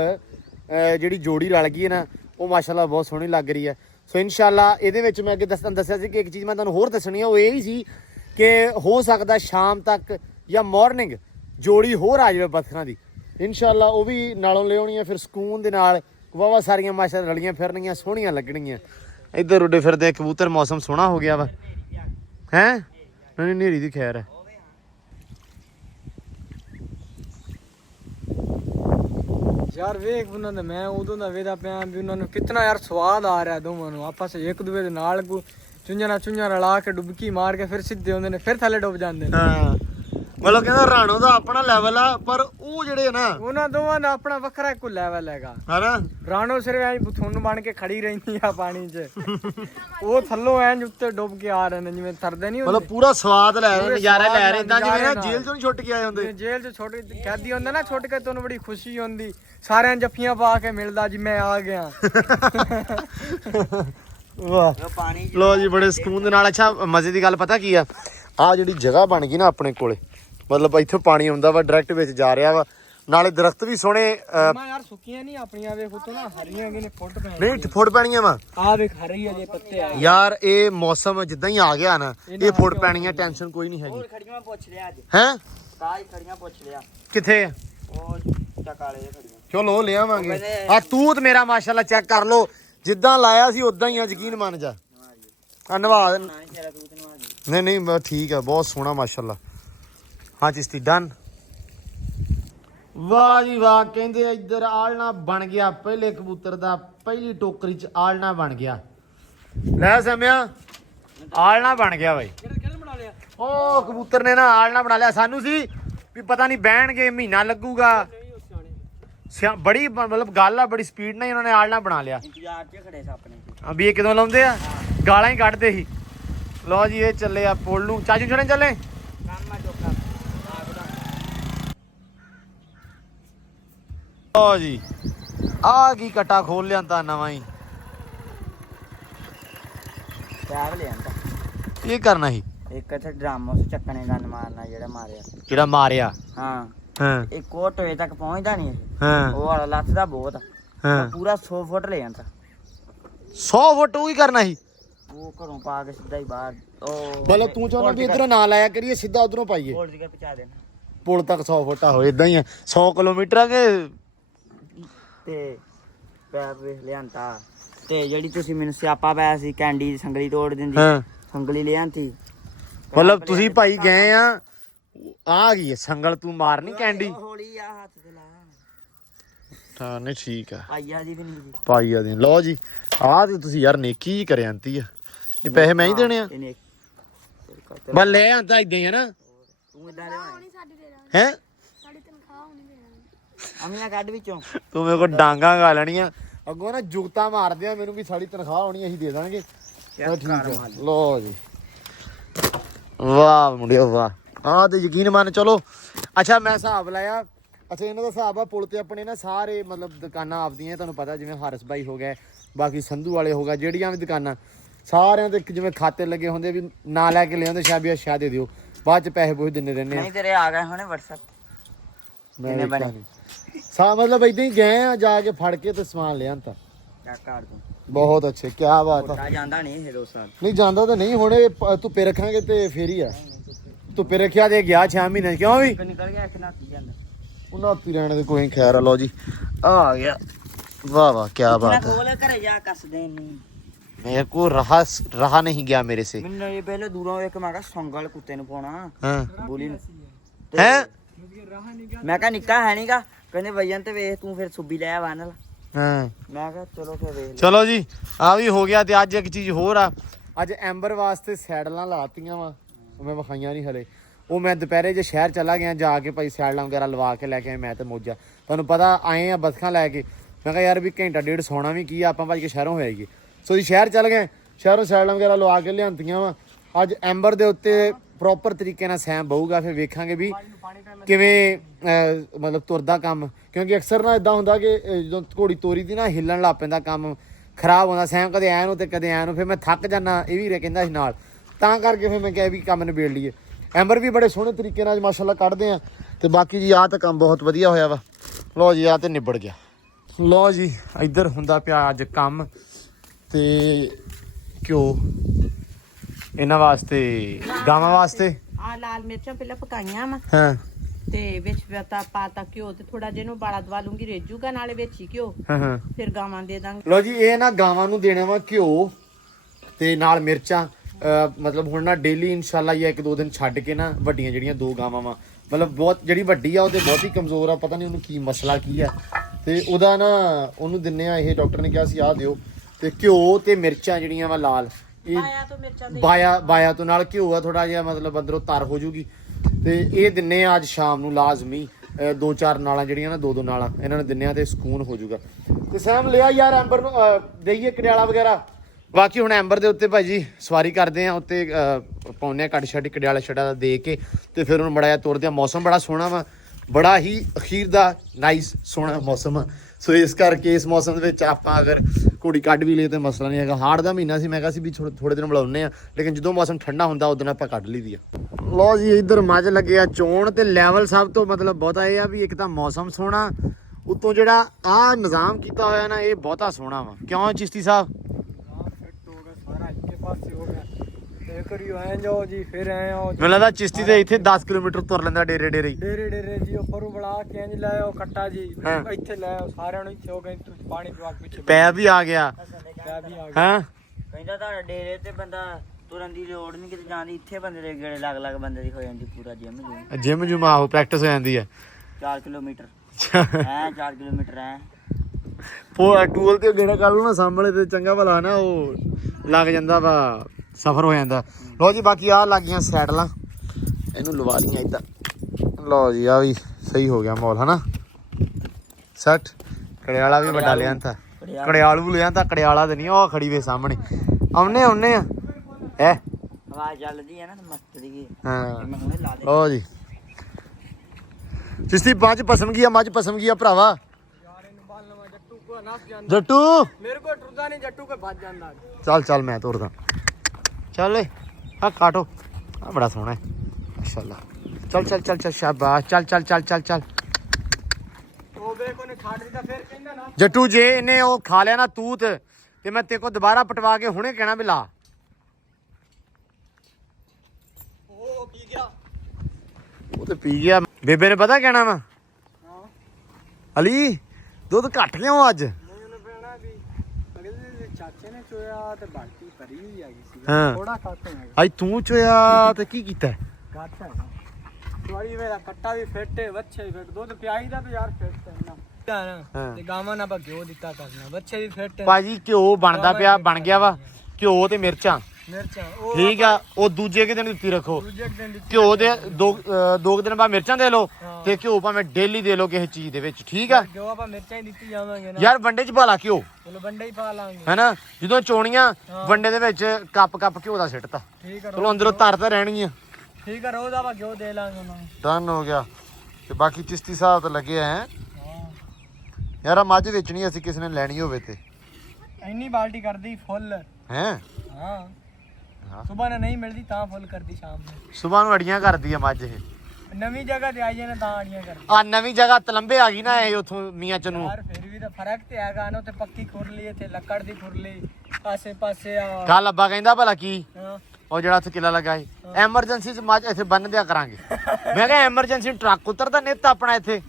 ਜਿਹੜੀ ਜੋੜੀ ਰਲ ਗਈ ਹੈ ਨਾ ਉਹ ਮਾਸ਼ਾਅੱਲਾ ਬਹੁਤ ਸੋਹਣੀ ਲੱਗ ਰਹੀ ਹੈ ਸੋ ਇਨਸ਼ਾਅੱਲਾ ਇਹਦੇ ਵਿੱਚ ਮੈਂ ਅੱਗੇ ਦੱਸਿਆ ਸੀ ਕਿ ਇੱਕ ਚੀਜ਼ ਮੈਂ ਤੁਹਾਨੂੰ ਹੋਰ ਦੱਸਣੀ ਆ ਉਹ ਇਹ ਹੀ ਸੀ ਕਿ ਹੋ ਸਕਦਾ ਸ਼ਾਮ ਤੱਕ ਜਾਂ ਮਾਰਨਿੰਗ ਜੋੜੀ ਹੋਰ ਆ ਜਾਵੇ ਬਤਖਾਂ ਦੀ ਇਨਸ਼ਾਅੱਲਾ ਉਹ ਵੀ ਨਾਲੋਂ ਲਿਆਉਣੀ ਆ ਫਿਰ ਸਕੂਨ ਦੇ ਨਾਲ ਵਾਵਾ ਸਾਰੀਆਂ ਮਾਸ਼ਾਅੱਲਾ ਰਲੀਆਂ ਫਿਰਨਗੀਆਂ ਸੋਹਣੀਆਂ ਲੱਗਣਗੀਆਂ ਇੱਧਰ ਉੱਡੇ ਫਿਰਦੇ ਕਬੂਤਰ ਮੌਸਮ ਸੋਹਣਾ ਹੋ ਗਿਆ ਵਾ ਹੈ ਨਹੀਂ ਨੇਰੀ ਦੀ ਖੈਰ ਹੈ ਯਾਰ ਵੇਖ ਉਹਨਾਂ ਦਾ ਮੈਂ ਉਦੋਂ ਦਾ ਵੇਦਾ ਪਿਆ ਵੀ ਉਹਨਾਂ ਨੂੰ ਕਿੰਨਾ ਯਾਰ ਸਵਾਦ ਆ ਰਿਹਾ ਦੋਵਾਂ ਨੂੰ ਆਪਸ ਵਿੱਚ ਇੱਕ ਦੂਜੇ ਦੇ ਨਾਲ ਚੁੰਝਣਾ ਰਲਾ ਕੇ ਡੁਬਕੀ ਮਾਰ ਕੇ ਫਿਰ ਸਿੱਧੇ ਹੁੰਦੇ ਨੇ ਫਿਰ ਥੱਲੇ ਡੁੱਬ ਜਾਂਦੇ ਨੇ ਹਾਂ ਮਤਲਬ ਕਹਿੰਦਾ ਰਾਣੋ ਦਾ ਆਪਣਾ ਲੈਵਲ ਆ, ਪਰ ਉਹ ਜਿਹੜੇ ਨਾ ਉਹਨਾਂ ਦੋਵਾਂ ਦਾ ਆਪਣਾ ਵੱਖਰਾ ਇੱਕ ਲੈਵਲ ਹੈਗਾ ਹਨਾ। ਰਾਣੋ ਸਿਰਫ ਐਂ ਥੁੰਨ ਬਣ ਕੇ ਖੜੀ ਰਹਿੰਦੀ ਆ ਪਾਣੀ 'ਚ, ਉਹ ਥੱਲੋਂ ਐਂ ਉੱਤੇ ਡੁੱਬ ਕੇ ਆ ਰਹੇ ਨੇ ਜਿਵੇਂ ਤਰਦੇ ਨਹੀਂ ਮਤਲਬ ਪੂਰਾ ਸਵਾਦ ਲੈ ਰਹੇ, ਨਜ਼ਾਰੇ ਲੈ ਰਹੇ, ਇਦਾਂ ਜਿਵੇਂ ਨਾ ਜੇਲ੍ਹ ਚੋਂ ਛੁੱਟ ਕੇ ਆਏ ਹੁੰਦੇ। ਜੇਲ੍ਹ 'ਚ ਛੋਟੇ ਕੈਦੀ ਹੁੰਦਾ ਨਾ, ਛੁੱਟ ਕੇ ਤੁਹਾਨੂੰ ਬੜੀ ਖੁਸ਼ੀ ਹੁੰਦੀ, ਸਾਰਿਆਂ ਜੱਫੀਆਂ ਪਾ ਕੇ ਮਿਲਦਾ ਜੀ ਮੈਂ ਆ ਗਿਆ। ਵਾਹ ਲੋ ਜੀ, ਬੜੇ ਸਕੂਨ ਦੇ ਨਾਲ। ਅੱਛਾ ਮਜ਼ੇ ਦੀ ਗੱਲ ਪਤਾ ਕੀ ਆ, ਆ ਜਿਹੜੀ ਜਗ੍ਹਾ ਬਣ ਗਈ ਨਾ ਆਪਣੇ ਕੋਲੇ, ਮਤਲਬ ਇੱਥੇ ਪਾਣੀ ਆਉਂਦਾ ਵਾ ਡਾਇਰੈਕਟ ਵਿੱਚ ਜਾ ਰਿਹਾ ਵਾ, ਨਾਲੇ ਦਰਖਤ ਵੀ ਸੋਹਣੇ। ਯਾਰ ਸੁੱਕੀਆਂ ਨਹੀਂ ਆਪਣੀਆਂ, ਵੇਖ ਉਤੋਂ ਨਾ ਹਰੀਆਂ ਵੀ ਨੇ, ਫੁੱਟ ਪੈ ਨਹੀਂ ਫੁੱਟ ਪੈਣੀਆਂ ਵਾ। ਆ ਵੇਖ ਹਰੀ ਅਜੇ ਪੱਤੇ ਆ ਯਾਰ ਇਹ ਮੌਸਮ ਜਿੱਦਾਂ ਹੀ ਆ ਗਿਆ ਨਾ, ਇਹ ਫੁੱਟ ਪੈਣੀਆਂ, ਟੈਨਸ਼ਨ ਕੋਈ ਨਹੀਂ ਹੈਗੀ। ਖੜੀਆਂ ਪੁੱਛ ਲਿਆ ਅੱਜ, ਹੈਂ ਕਾਜ ਖੜੀਆਂ ਪੁੱਛ ਲਿਆ ਕਿੱਥੇ? ਉਹ ਟਕਾਲੇ ਖੜੀਆਂ। ਚਲੋ ਲਿਆਵਾਂਗੇ। ਆ ਤੂੰ ਤੇ ਮੇਰਾ ਮਾਸ਼ਾਅੱਲਾ ਚੈੱਕ ਕਰ ਲੋ, ਜਿੱਦਾਂ ਲਾਇਆ ਸੀ ਉਦਾਂ ਹੀ ਆ, ਯਕੀਨ ਮੰਨ ਜਾ। ਧੰਨਵਾਦ। ਨਹੀਂ ਨਹੀਂ ਬਸ ਠੀਕ ਆ, ਬਹੁਤ ਸੋਹਣਾ ਮਾਸ਼ਾਅੱਲਾ। ਹਾਂ ਚਿਸ਼ਤੀ ਡਨ। ਵਾਹ ਜੀ ਵਾਹ, ਕਹਿੰਦੇ ਇੱਧਰ ਆਲਣਾ ਬਣ ਗਿਆ, ਪਹਿਲੇ ਕਬੂਤਰ ਦਾ ਪਹਿਲੀ ਟੋਕਰੀ ਚ ਆਲਣਾ ਬਣ ਗਿਆ। ਲੈ ਸਮਿਆ ਆਲਣਾ ਬਣ ਗਿਆ ਬਾਈ। ਕਿਹੜਾ ਬਣਾ ਲਿਆ? ਉਹ ਕਬੂਤਰ ਨੇ ਨਾ ਆਲਣਾ ਬਣਾ ਲਿਆ। ਸਾਨੂੰ ਸੀ ਵੀ ਪਤਾ ਨਹੀਂ ਬਹਿਣਗੇ, ਮਹੀਨਾ ਲੱਗੂਗਾ, ਬੜੀ ਮਤਲਬ ਗੱਲ ਆ, ਬੜੀ ਸਪੀਡ ਨਾਲ ਇਹਨਾਂ ਨੇ ਆਲਣਾ ਬਣਾ ਲਿਆ। ਇੰਤਜ਼ਾਰ 'ਚ ਖੜੇ ਸਾਪਣੇ ਵੀ ਇਹ ਕਦੋਂ ਲਾਉਂਦੇ ਆ, ਗਾਲਾਂ ਹੀ ਕੱਢਦੇ ਸੀ। ਲਓ ਜੀ ਇਹ ਚੱਲੇ ਆ ਪੁੱਲ ਨੂੰ, ਚਾਚੂ ਛੜਨ ਚੱਲੇ। ਕੰਮ ਆ ਚੋਕਾ ਲਓ ਜੀ ਆ ਕੀ ਕਟਾ ਖੋਲ ਲਿਆਂਦਾ ਨਵਾਂ ਹੀ। ਟੈਗ ਲਿਆਂਦਾ। ਇਹ ਕਰਨਾ ਸੀ ਇੱਕ ਇੱਥੇ ਡਰਮ ਉਸ ਚੱਕਣੇ ਗੰਨ ਮਾਰਨਾ ਜਿਹੜਾ ਮਾਰਿਆ। ਜਿਹੜਾ ਮਾਰਿਆ। ਹਾਂ ਹਾਂ ਇੱਕ ਉਹ ਟੋਏ ਤੱਕ ਪਹੁੰਚਦਾ ਨਹੀਂ ਇਹ, ਹਾਂ ਉਹ ਵਾਲਾ ਲੱਤ ਦਾ ਬਹੁਤ ਹਾਂ। ਪੂਰਾ 100 ਫੁੱਟ ਲੈ ਜਾਂਦਾ। 100 ਫੁੱਟ ਉਹ ਹੀ ਕਰਨਾ ਸੀ। ਉਹ ਘਰੋਂ ਪਾ ਕੇ ਸਿੱਧਾ ਹੀ ਬਾਹਰ ਉਹ ਮਤਲਬ ਤੂੰ ਚਾਹੁੰਦਾ ਵੀ ਇਧਰੋਂ ਨਾ ਲਾਇਆ ਕਰੀਏ, ਸਿੱਧਾ ਉਧਰੋਂ ਪਾਈਏ ਬੋਲ ਕੇ ਪਹੁੰਚਾ ਦੇਣਾ ਪੁਲ ਤੱਕ। 100 ਫੁੱਟ ਹੋ ਇਦਾਂ ਹੀ ਆ, 100 ਕਿਲੋਮੀਟਰ ਆ ਕਿ। ਤੇ ਪੈਪ ਵੇਖ ਲਿਆਂਤਾ। ਤੇ ਜਿਹੜੀ ਤੁਸੀਂ ਮੈਨੂੰ ਸਿਆਪਾ ਪਾਇਆ ਸੀ ਕੈਂਡੀ ਦੀ ਸੰਗਲੀ ਤੋੜ ਦਿੰਦੀ, ਹਾਂ ਸੰਗਲੀ ਲਿਆਂਤੀ। ਮਤਲਬ ਤੁਸੀਂ ਭਾਈ ਗਏ ਆ ਗਈ ਸੰਗਲ ਤੂੰ ਮਾਰਨੀ ਕੈਂਡੀ। ਹੌਲੀ ਆ ਹੱਥ ਤੇ ਲਾ। ਹਾਂ ਨਹੀਂ ਠੀਕ ਆ, ਆਈਆ ਦੀ ਵੀ ਨਹੀਂ ਪਾਈ ਆ ਦੇ। ਲਓ ਜੀ ਆਹ ਤੇ ਤੁਸੀਂ ਯਾਰ ਨੇਕੀ ਜੀ ਕਰਿਆ ਅੰਤੀ ਆ, ਇਹ ਪੈਸੇ ਮੈਂ ਹੀ ਦੇਣੇ ਆ। ਬਸ ਲੈ ਆਂਦਾ ਇਦਾਂ ਹੀ ਹੈ ਨਾ। ਤੂੰ ਇਦਾਂ ਲਿਆ ਹੈ ਅਮੀਆਂ ਕੱਢ ਵਿੱਚੋਂ ਤੂੰ ਮੇਰੇ ਕੋਲ ਡਾਂਗਾ ਗਾ ਲੈਣੀਆਂ ਅੱਗੋਂ ਨਾ ਜੁਗਤਾ ਮਾਰਦੇ ਆ ਮੈਨੂੰ ਵੀ ਸਾਡੀ ਤਨਖਾਹ ਹੋਣੀ ਅਸੀਂ ਦੇ ਦਾਂਗੇ। ਠੀਕ ਆ ਲਓ ਜੀ, ਵਾਹ ਮੁੰਡਿਓ ਵਾਹ। ਆਹ ਤੇ ਯਕੀਨ ਮੰਨ ਚਲੋ। ਅੱਛਾ ਮੈਂ ਹਿਸਾਬ ਲਾਇਆ, ਅੱਛਾ ਇਹਨਾਂ ਦਾ ਹਿਸਾਬ ਆ ਪੁਲ ਤੇ ਆਪਣੇ ਨਾ ਸਾਰੇ ਮਤਲਬ ਦੁਕਾਨਾਂ ਆਪਦੀਆਂ, ਤੁਹਾਨੂੰ ਪਤਾ ਜਿਵੇਂ ਹਰਸ ਬਾਈ ਹੋ ਗਏ, ਬਾਕੀ ਸੰਧੂ ਵਾਲੇ ਹੋ ਗਏ, ਜਿਹੜੀਆਂ ਵੀ ਦੁਕਾਨਾਂ ਸਾਰਿਆਂ ਦੇ ਜਿਵੇਂ ਖਾਤੇ ਲੱਗੇ ਹੁੰਦੇ ਵੀ ਨਾ ਲੈ ਕੇ ਲਿਆਉਂਦੇ, ਸ਼ਾਇਦ ਵੀ ਸ਼ਾਇਦ ਦੇ ਦਿਓ, ਬਾਅਦ ਚ ਪੈਸੇ ਪੂਸੇ ਦਿੰਦੇ ਰਹਿੰਦੇ ਆ। ਨਹੀਂ ਤੇਰੇ ਆ ਗਏ ਹੋਣੇ WhatsApp ਮੈਂ ਮਤਲਬ ਏਦਾਂ ਹੀ ਗਏ ਆ, ਜਾ ਕੇ ਫੜ ਕੇ ਤੇ ਸਮਾਨ ਲਿਆਂਤਾ। ਚੈੱਕ ਕਰ ਤੂੰ ਬਹੁਤ ਅੱਛੇ, ਕੀ ਬਾਤ ਆ। ਜਾਂਦਾ ਨਹੀਂ ਇਹ 2 ਸਾਲ ਨਹੀਂ ਜਾਂਦਾ ਤਾਂ ਨਹੀਂ, ਹੁਣ ਇਹ ਧੁੱਪੇ ਰੱਖਾਂਗੇ ਤੇ ਫੇਰ ਹੀ ਆ। ਧੁੱਪੇ ਰੱਖਿਆ ਤੇ ਗਿਆ 6 ਮਹੀਨੇ ਕਿਉਂ ਵੀ ਨਿਕਲ ਗਿਆ ਇੱਕ ਨਾਤੀ ਜਾਂਦਾ ਉਹਨਾਂ ਪੀ ਰਹਿਣ ਦੇ ਕੋਈ ਖੈਰ ਆ। ਲਓ ਜੀ ਆ ਗਿਆ, ਵਾਹ ਵਾਹ ਕੀ ਬਾਤ ਹੈ। ਕੋਲ ਘਰੇ ਜਾ ਕੱਸਦੇ ਨਹੀਂ, ਮੇਰੇ ਕੋ ਰਹਾ ਨਹੀਂ ਗਿਆ ਮੇਰੇ ਸੇ। ਮੈਨੂੰ ਇਹ ਪਹਿਲੇ ਦੂਰੋਂ ਇੱਕ ਮੈਂ ਕਿਹਾ ਸੰਗਲ ਕੁੱਤੇ ਨੂੰ ਪਾਉਣਾ ਹਾਂ ਬੋਲੀ ਨੂੰ ਹੈ। ਮੈਂ ਕਿਹਾ ਨਿੱਕਾ ਹੈ ਨਹੀਂਗਾ, ਕਹਿੰਦੇ ਵਜਨ ਤੇ ਵੇਖ ਤੂੰ ਫਿਰ ਸੁੱਬੀ ਲੈ ਬੰਨ ਲਾ। ਹਾਂ ਮੈਂ ਕਿਹਾ ਚਲੋ ਫਿਰ ਵੇਖ ਚਲੋ ਜੀ ਆ ਵੀ ਹੋ ਗਿਆ। ਤੇ ਅੱਜ ਇੱਕ ਚੀਜ਼ ਹੋਰ ਆ, ਅੱਜ ਐਂਬਰ ਵਾਸਤੇ ਸੈਡਲਾਂ ਲਾਤੀਆਂ ਵਾ, ਮੈਂ ਵਿਖਾਈਆਂ ਨਹੀਂ ਹਲੇ। ਉਹ ਮੈਂ ਦੁਪਹਿਰੇ ਜੇ ਸ਼ਹਿਰ ਚਲਾ ਗਿਆ, ਜਾ ਕੇ ਭਾਈ ਸੈਡਲਾਂ ਵਗੈਰਾ ਲਵਾ ਕੇ ਲੈ ਕੇ ਆਏ ਮੈਂ ਤੇ ਮੋਜਾ। ਤੁਹਾਨੂੰ ਪਤਾ ਆਏ ਆ ਬਸਖਾਂ ਲੈ ਕੇ, ਮੈਂ ਕਿਹਾ ਯਾਰ ਵੀ ਘੰਟਾ ਡੇਢ ਸੌਣਾ ਵੀ ਕੀ ਆ, ਆਪਾਂ ਭਾਈ ਕੇ ਸ਼ਹਿਰੋਂ ਹੋਏਗੀ। ਸੋ ਜੀ ਸ਼ਹਿਰ ਚੱਲ ਗਏ, ਸ਼ਹਿਰੋਂ ਸੈਡਲਾਂ ਵਗੈਰਾ ਲਵਾ ਕੇ ਲਿਆਂਤੀਆਂ ਵਾ। ਅੱਜ ਐਂਬਰ ਦੇ ਉੱਤੇ ਪ੍ਰੋਪਰ ਤਰੀਕੇ ਨਾਲ ਸੈਮ ਬਹੂਗਾ, ਫਿਰ ਵੇਖਾਂਗੇ ਵੀ ਕਿਵੇਂ ਮਤਲਬ ਤੁਰਦਾ ਕੰਮ, ਕਿਉਂਕਿ ਅਕਸਰ ਨਾ ਇਦਾਂ ਹੁੰਦਾ ਕਿ ਜਦੋਂ ਘੋੜੀ ਤੋਰੀ ਦੀ ਨਾ ਹਿੱਲਣ ਲੱਗ ਪੈਂਦਾ, ਕੰਮ ਖਰਾਬ ਹੁੰਦਾ। ਸੈਮ ਕਦੇ ਐਂ ਨੂੰ ਤੇ ਕਦੇ ਐਂ ਨੂੰ, ਫਿਰ ਮੈਂ ਥੱਕ ਜਾਂਦਾ, ਇਹ ਵੀ ਕਹਿੰਦਾ ਸੀ ਨਾਲ, ਤਾਂ ਕਰਕੇ ਫਿਰ ਮੈਂ ਕਿਹਾ ਵੀ ਕੰਮ ਨਿਬੇੜ ਲਈਏ। ਐਂਬਰ ਵੀ ਬੜੇ ਸੋਹਣੇ ਤਰੀਕੇ ਨਾਲ ਮਾਸ਼ਾਅੱਲਾ ਕੱਢਦੇ ਆ। ਤੇ ਬਾਕੀ ਜੀ ਆਹ ਤਾਂ ਕੰਮ ਬਹੁਤ ਵਧੀਆ ਹੋਇਆ ਵਾ। ਲਓ ਜੀ ਆਹ ਤੇ ਨਿਬੜ ਗਿਆ। ਲਓ ਜੀ ਇੱਧਰ ਹੁੰਦਾ ਪਿਆ ਅੱਜ ਕੰਮ, ਤੇ ਘਿਓ ਇਹਨਾਂ ਵਾਸਤੇ, ਗਾਵਾਂ ਵਾਸਤੇ। ਆ ਲਾਲ ਮਿਰਚਾਂ ਪਹਿਲਾਂ ਪਕਾਈਆਂ ਵਾ ਹਾਂ ਤੇ ਵਿੱਚ ਪਾਤਾ ਘਿਓ ਤੇ ਥੋੜਾ ਜਿਹਾ ਨੂੰ ਬਾਲਾ ਦਵਾ ਲੂੰਗੀ, ਰੇਜੂਗਾ ਨਾਲੇ ਵਿੱਚ ਹੀ ਘਿਓ, ਹਾਂ ਹਾਂ ਫਿਰ ਗਾਵਾਂ ਦੇ ਦਾਂਗੇ। ਲਓ ਜੀ ਇਹ ਨਾ ਗਾਵਾਂ ਨੂੰ ਦੇਣਾ ਵਾ ਘਿਓ ਤੇ ਨਾਲ ਮਿਰਚਾਂ। ਮਤਲਬ ਹੁਣ ਨਾ ਡੇਲੀ ਇਨਸ਼ਾਅੱਲਾ ਜਾਂ 1-2 ਦਿਨ ਛੱਡ ਕੇ ਨਾ, ਵੱਡੀਆਂ ਜਿਹੜੀਆਂ 2 ਗਾਵਾਂ ਵਾ, ਮਤਲਬ ਬਹੁਤ ਜਿਹੜੀ ਵੱਡੀ ਆ ਉਹਦੇ ਬਹੁਤੀ ਕਮਜ਼ੋਰ ਆ, ਪਤਾ ਨਹੀਂ ਉਹਨੂੰ ਕੀ ਮਸਲਾ ਕੀ ਆ, ਤੇ ਉਹਦਾ ਨਾ ਉਹਨੂੰ ਦਿੰਨੇ ਆ। ਇਹ ਡਾਕਟਰ ਨੇ ਕਿਹਾ ਸੀ ਆਹ ਦਿਓ, ਤੇ ਘਿਓ ਤੇ ਮਿਰਚਾਂ ਜਿਹੜੀਆਂ ਵਾ ਲਾਲ, ਇਹ ਆਇਆ ਤੋਂ ਮਿਰਚਾਂ ਦੇ ਬਾਇਆ ਤੋਂ ਨਾਲ ਘਿਓ ਆ ਥੋੜਾ ਜਿਹਾ, ਮਤਲਬ ਅੰਦਰੋਂ ਤਰ ਹੋ ਜੂਗੀ। ਤੇ ਇਹ ਦਿੰਨੇ ਆ ਅੱਜ ਸ਼ਾਮ ਨੂੰ ਲਾਜ਼ਮੀ 2-4 ਨਾਲਾਂ ਜਿਹੜੀਆਂ ਨਾ 2-2 ਨਾਲਾਂ ਇਹਨਾਂ ਨੂੰ ਦਿੰਨੇ ਆ ਤੇ ਸਕੂਨ ਹੋ ਜਾਊਗਾ। ਤੇ ਸੈਮ ਲਿਆ ਯਾਰ ਐਂਬਰ ਨੂੰ ਦੇਈਏ ਕੜਿਆਲਾ ਵਗੈਰਾ। ਬਾਕੀ ਹੁਣ ਐਂਬਰ ਦੇ ਉੱਤੇ ਭਾਜੀ ਸਵਾਰੀ ਕਰਦੇ ਆ, ਉੱਤੇ ਪਾਉਂਦੇ ਆ ਕੱਟ ਛੱਡ ਕੜਿਆਲਾ ਛੱਡਾ ਦਾ ਦੇ ਕੇ ਤੇ ਫਿਰ ਉਹਨੂੰ ਮੜਾ ਜਿਹਾ ਤੋਰਦੇ ਆ। ਮੌਸਮ ਬੜਾ ਸੋਹਣਾ ਵਾ, ਬੜਾ ਹੀ ਅਖੀਰ ਦਾ ਨਾਈਸ ਸੋਹਣਾ ਮੌਸਮ ਆ। ਸੋ ਇਸ ਕਰਕੇ ਇਸ ਮੌਸਮ ਦੇ ਵਿੱਚ ਆਪਾਂ ਅਗਰ ਘੋੜੀ ਕੱਢ ਵੀ ਲਈਏ ਤਾਂ ਮਸਲਾ ਨਹੀਂ ਹੈਗਾ। ਹਾੜ ਦਾ ਮਹੀਨਾ ਸੀ, ਮੈਂ ਕਿਹਾ ਸੀ ਵੀ ਥੋੜੇ ਦਿਨ ਬੁਲਾਉਂਦੇ ਆ, ਲੇਕਿਨ ਜਦੋਂ ਮੌਸਮ ਠੰਡਾ ਹੁੰਦਾ ਉਦੋਂ ਆਪਾਂ ਕੱਢ ਲਈਦੀ ਆ। ਲਓ ਜੀ ਇੱਧਰ ਮੱਝ ਲੱਗੇ ਆ ਚੋਣ ਤੇ ਲੈਵਲ ਸਭ ਤੋਂ ਮਤਲਬ ਬਹੁਤਾ ਇਹ ਆ ਵੀ ਇੱਕ ਤਾਂ ਮੌਸਮ ਸੋਹਣਾ, ਉੱਤੋਂ ਜਿਹੜਾ ਆਹ ਨਿਜ਼ਾਮ ਕੀਤਾ ਹੋਇਆ ਨਾ ਇਹ ਬਹੁਤਾ ਸੋਹਣਾ ਵਾ। ਕਿਉਂ ਚਿਸ਼ਤੀ ਸਾਹਿਬ? ਮੈਨੂੰ ਲੱਗਦਾ ਚਿਸ਼ਤੀ ਤੇ ਇੱਥੇ 10 ਕਿਲੋਮੀਟਰ ਤੁਰ ਲੈਂਦਾ ਡੇਰੇ ਡੇਰੇ ਜੀ ਉੱਪਰੋਂ ਬੜਾ ਕੇ ਇੰਜ ਲੈ ਆਓ ਕੱਟਾ ਜੀ ਇੱਥੇ ਲੈ ਆਓ ਸਾਰਿਆਂ ਨੂੰ ਇੱਥੇ ਹੋ ਗਏ ਪਾਣੀ ਪਵਾ ਕੇ ਪਿੱਛੇ ਪੈ ਵੀ ਆ ਗਿਆ ਹਾਂ। ਕਹਿੰਦਾ ਤੁਹਾਡਾ ਡੇਰੇ ਤੇ ਬੰਦਾ ਤੁਰਨ ਦੀ ਲੋੜ ਨਹੀਂ ਕਿਤੇ ਜਾਣ ਦੀ, ਇੱਥੇ ਬੰਦੇ ਦੇ ਗੇੜੇ ਲੱਗ ਬੰਦੇ ਦੀ ਹੋ ਜਾਂਦੀ ਪੂਰਾ ਜਿਮ ਜੁਮ ਆਹੋ ਪ੍ਰੈਕਟਿਸ ਹੋ ਜਾਂਦੀ ਹੈ। 4 ਕਿਲੋਮੀਟਰ ਹੈ 4 ਕਿਲੋਮੀਟਰ ਹੈ ਟੂਲ ਤੇ ਗੇੜਾ ਕਰ ਲਓ ਨਾ ਸਾਹਮਣੇ ਤੇ ਚੰਗਾ ਭਲਾ ਨਾ ਉਹ ਲੱਗ ਜਾਂਦਾ ਵਾ, ਸਫਰ ਹੋ ਜਾਂਦਾ। ਲਓ ਜੀ ਬਾਕੀ ਆਹ ਲੱਗ ਗਈਆਂ ਸੈਡਲਾਂ, ਇਹਨੂੰ ਲਵਾ ਲਈਆਂ ਇੱਦਾਂ। ਲਓ ਜੀ ਆ ਵੀ ਸਹੀ ਹੋ ਗਿਆ ਮਾਹੌਲ ਹਨਾ ਸੈਟ। ਕੜਿਆਲਾ ਵੀ ਵੱਡਾ ਲਿਆ ਤਾਂ ਕੜਿਆਲੂ ਲਿਆ ਤਾਂ ਕੜਿਆਲਾ ਤੇ ਨਹੀਂ ਉਹ ਖੜੀ ਵੇ ਸਾਹਮਣੇ ਆਉਨੇ ਆ ਆਵਾਜ਼ ਚੱਲਦੀ ਹੈ ਨਾ ਮਸਤ ਦੀ। ਹਾਂ ਮੈਂ ਹੁਣੇ ਲਾ ਦੇ। ਲਓ ਜੀ ਚਿਸ਼ਤੀ ਮੱਝ ਪਸਮ ਗਿਆ, ਮੱਝ ਪਸਮ ਗਿਆ ਭਰਾਵਾ। ਜੱਟੂ ਮੇਰੇ ਕੋ ਟੁਰਦਾ ਨਹੀਂ, ਜੱਟੂ ਕੋ ਭੱਜ ਜਾਂਦਾ। ਚੱਲ ਮੈਂ ਤੋਰਦਾ। ਚੱਲ ਏ ਆ ਕਾਟੋ ਆ ਬੜਾ ਸੋਹਣਾ ਹੈ ਮਾਸ਼ਾਅੱਲਾ। ਚੱਲ ਸ਼ਾਬਾਸ਼ ਚੱਲ। ਉਹ ਵੇ ਕੋਨੇ ਖਾੜ ਦਿੱਤਾ ਫਿਰ ਕਹਿੰਦਾ ਨਾ ਜੱਟੂ ਜੇ ਇਹਨੇ ਉਹ ਖਾ ਲਿਆ ਨਾ ਤੂਤ ਤੇ ਮੈਂ ਤੇਰੇ ਕੋ ਦੁਬਾਰਾ ਪਟਵਾ ਕੇ ਹੁਣੇ ਕਹਿਣਾ ਵੀ ਲਾ। ਉਹ ਪੀ ਗਿਆ, ਉਹ ਤੇ ਪੀ ਗਿਆ। ਬੇਬੇ ਨੇ ਪਤਾ ਕਹਿਣਾ ਵਾ ਅਲੀ ਦੁੱਧ ਘੱਟ ਕਿਉਂ ਅੱਜ? ਮੈਨੂੰ ਪੈਣਾ ਵੀ ਅਗਲੇ ਚਾਚੇ ਨੇ ਚੋਇਆ ਤੇ ਬਾਲਟੀ ਭਰੀ ਹੋਈ ਆ ਗਈ ਸੀ ਹਾਂ ਥੋੜਾ ਘੱਟ ਹੈਗਾ। ਅੱਜ ਤੂੰ ਚੋਇਆ ਤੇ ਕੀ ਕੀਤਾ? ਘੱਟ ਹੈ ਤੁਹਾਡੀ ਮੇਰਾ ਕੱਟਾ ਵੀ ਫਿੱਟ ਵੱਛੇ ਵੀ ਫਿੱਟ ਦੁੱਧ ਪਿਆਈ ਦਾ ਵੀ ਯਾਰ ਫਿੱਟ ਹੈ ਨਾ ਤੇ ਗਾਵਾਂ ਨਾਲ ਘਿਓ ਦਿੱਤਾ ਕਰਨਾ ਵੱਛੇ ਵੀ ਫਿੱਟ ਭਾਜੀ ਘਿਓ ਬਣਦਾ ਪਿਆ, ਬਣ ਗਿਆ ਵਾ ਘਿਓ ਤੇ ਮਿਰਚਾਂ ਮਿਰਚਾਂ ਉਹ ਠੀਕ ਆ। ਉਹ ਦੂਜੇ ਕਿ ਦਿਨ ਦਿੱਤੀ ਰੱਖੋ ਦੂਜੇ ਦਿਨ ਦਿੱਤੀ ਘਿਓ ਦੇ ਦੋ ਦਿਨ ਬਾਅਦ ਮਿਰਚਾਂ ਦੇ ਲਓ ਤੇ ਘਿਓ ਭਾਵੇਂ ਡੇਲੀ ਦੇ ਲਓ ਕਿਸੇ ਚੀਜ਼ ਦੇ ਵਿੱਚ ਠੀਕ ਆ। ਘਿਓ ਆਪਾਂ ਮਿਰਚਾਂ ਹੀ ਦਿੱਤੀ ਜਾਵਾਂਗੇ ਨਾ ਯਾਰ ਵੰਡੇ ਚ ਭਾਲਾ ਘਿਓ ਚਲੋ ਵੰਡੇ ਹੀ ਪਾ ਲਾਂਗੇ ਹੈਨਾ। ਜਦੋਂ ਚੋਣੀਆਂ ਵੰਡੇ ਦੇ ਵਿੱਚ ਕੱਪ ਘਿਓ ਦਾ ਸਿੱਟਤਾ, ਠੀਕ ਆ ਚਲੋ ਅੰਦਰੋਂ ਧਰ ਤਾਂ ਰਹਿਣਗੀਆਂ। ਠੀਕ ਆ ਰੋਜ਼ ਆਪਾਂ ਘਿਓ ਦੇ ਲਾਂਗੇ ਉਹਨਾਂ ਨੂੰ। ਡਨ ਹੋ ਗਿਆ। ਤੇ ਬਾਕੀ ਚਿਸ਼ਤੀ ਸਾਹਿਬ ਤਾਂ ਲੱਗੇ ਹੈ ਯਾਰ। ਆ ਮੱਝ ਵੇਚਣੀ ਅਸੀਂ ਕਿਸੇ ਨੇ ਲੈਣੀ ਹੋਵੇ ਤੇ ਇੰਨੀ ਬਾਲਟੀ ਕਰਦੀ ਫੁੱਲ ਹੈ। ਹਾਂ ਸਵੇਰ ਨੂੰ ਨਹੀਂ ਮਿਲਦੀ ਤਾਂ ਫੁੱਲ ਕਰਦੀ ਸ਼ਾਮ ਨੂੰ। ਸੁਬਾਹ ਨੂੰ ਅੜੀਆਂ ਕਰਦੀ ਆ ਮੱਝ ਇਹ। ਨਵੀਂ ਜਗ੍ਹਾ ਤੇ ਆਈ ਨੇ ਤਾਂ ਆੜੀਆਂ ਕਰਦੀ ਆ ਨਵੀਂ ਜਗ੍ਹਾ ਤਲੰਬੇ ਆ ਗਈ ਨਾ ਇਹ ਉਥੋਂ ਮੀਆਂ ਚਨੂੰ। ਯਾਰ ਫਿਰ ਵੀ ਤਾਂ ਫਰਕ ਤੇ ਹੈਗਾ ਨਾ। ਤੇ ਪੱਕੀ ਖੁਰਲੀ ਇੱਥੇ ਲੱਕੜ ਦੀ ਖੁਰਲੀ ਆਸੇ ਪਾਸੇ ਆ। ਕੱਲ ਅੱਬਾ ਕਹਿੰਦਾ ਭਲਾ ਕੀ ਹਾਂ ਉਹ ਜਿਹੜਾ ਉੱਥੇ ਕਿਲਾ ਲੱਗਾ ਸੀ ਐਮਰਜੈਂਸੀ ਚ ਮੱਝ ਇੱਥੇ ਬੰਨ ਦਿਆ ਕਰਾਂਗੇ। ਮੈਂ ਕਿਹਾ ਐਮਰਜੈਂਸੀ ਟਰੱਕ ਉਤਰਦਾ ਨਿੱਤ ਆਪਣਾ ਇੱਥੇ।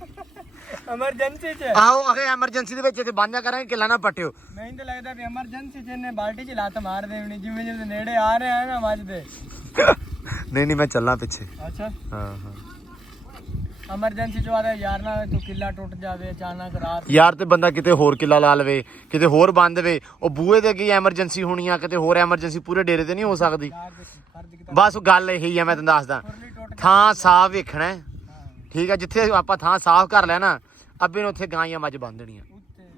ਐਮਰਜੈਂਸੀ ਚ ਆਹੋ ਅਗੇ ਐਮਰਜੈਂਸੀ ਦੇ ਵਿੱਚ ਇੱਥੇ ਬੰਨ ਦਿਆ ਕਰਾਂਗੇ, ਕਿਲਾ ਨਾ ਪੱਟਿਓ। ਮੈਨੂੰ ਤਾਂ ਲੱਗਦਾ ਵੀ ਐਮਰਜੈਂਸੀ ਚ ਇਹਨੇ ਬਾਲਟੀ ਚ ਲੱਤ ਮਾਰ ਦੇਣੀ ਜਿਵੇਂ ਜਿਵੇਂ ਨੇੜੇ ਆ ਰਹੇ ਆ ਨਾ ਮੱਝ ਦੇ। ਨਹੀਂ ਮੈਂ ਚੱਲਾਂ ਪਿੱਛੇ। ਅੱਛਾ ਹਾਂ ਐਮਰਜੈਂਸੀ ਚ ਆਦਾ ਯਾਰ ਨਾ ਤੂੰ ਕਿਲਾ ਟੁੱਟ ਜਾਵੇ ਅਚਾਨਕ ਰਾਤ ਯਾਰ ਤੇ ਬੰਦਾ ਕਿਤੇ ਹੋਰ ਕਿਲਾ ਲਾ ਲਵੇ, ਕਿਤੇ ਹੋਰ ਬੰਦ ਦੇਵੇ। ਉਹ ਬੂਹੇ ਤੇ ਕੀ ਐਮਰਜੈਂਸੀ ਹੋਣੀ ਆ, ਕਿਤੇ ਹੋਰ ਐਮਰਜੈਂਸੀ ਪੂਰੇ ਡੇਰੇ ਤੇ ਨਹੀਂ ਹੋ ਸਕਦੀ। ਬਸ ਗੱਲ ਇਹੀ ਆ, ਮੈਂ ਤੈਨੂੰ ਦੱਸਦਾ। ਥਾਂ ਸਾਫ਼ ਵੇਖਣਾ ਹੈ ਠੀਕ ਆ। ਜਿੱਥੇ ਆਪਾਂ ਥਾਂ ਸਾਫ਼ ਕਰ ਲਿਆ ਨਾ ਅੱਬੇ ਨੂੰ ਉੱਥੇ ਗਾਂ ਜਾਂ ਮੱਝ ਬੰਨ ਦੇਣੀਆਂ।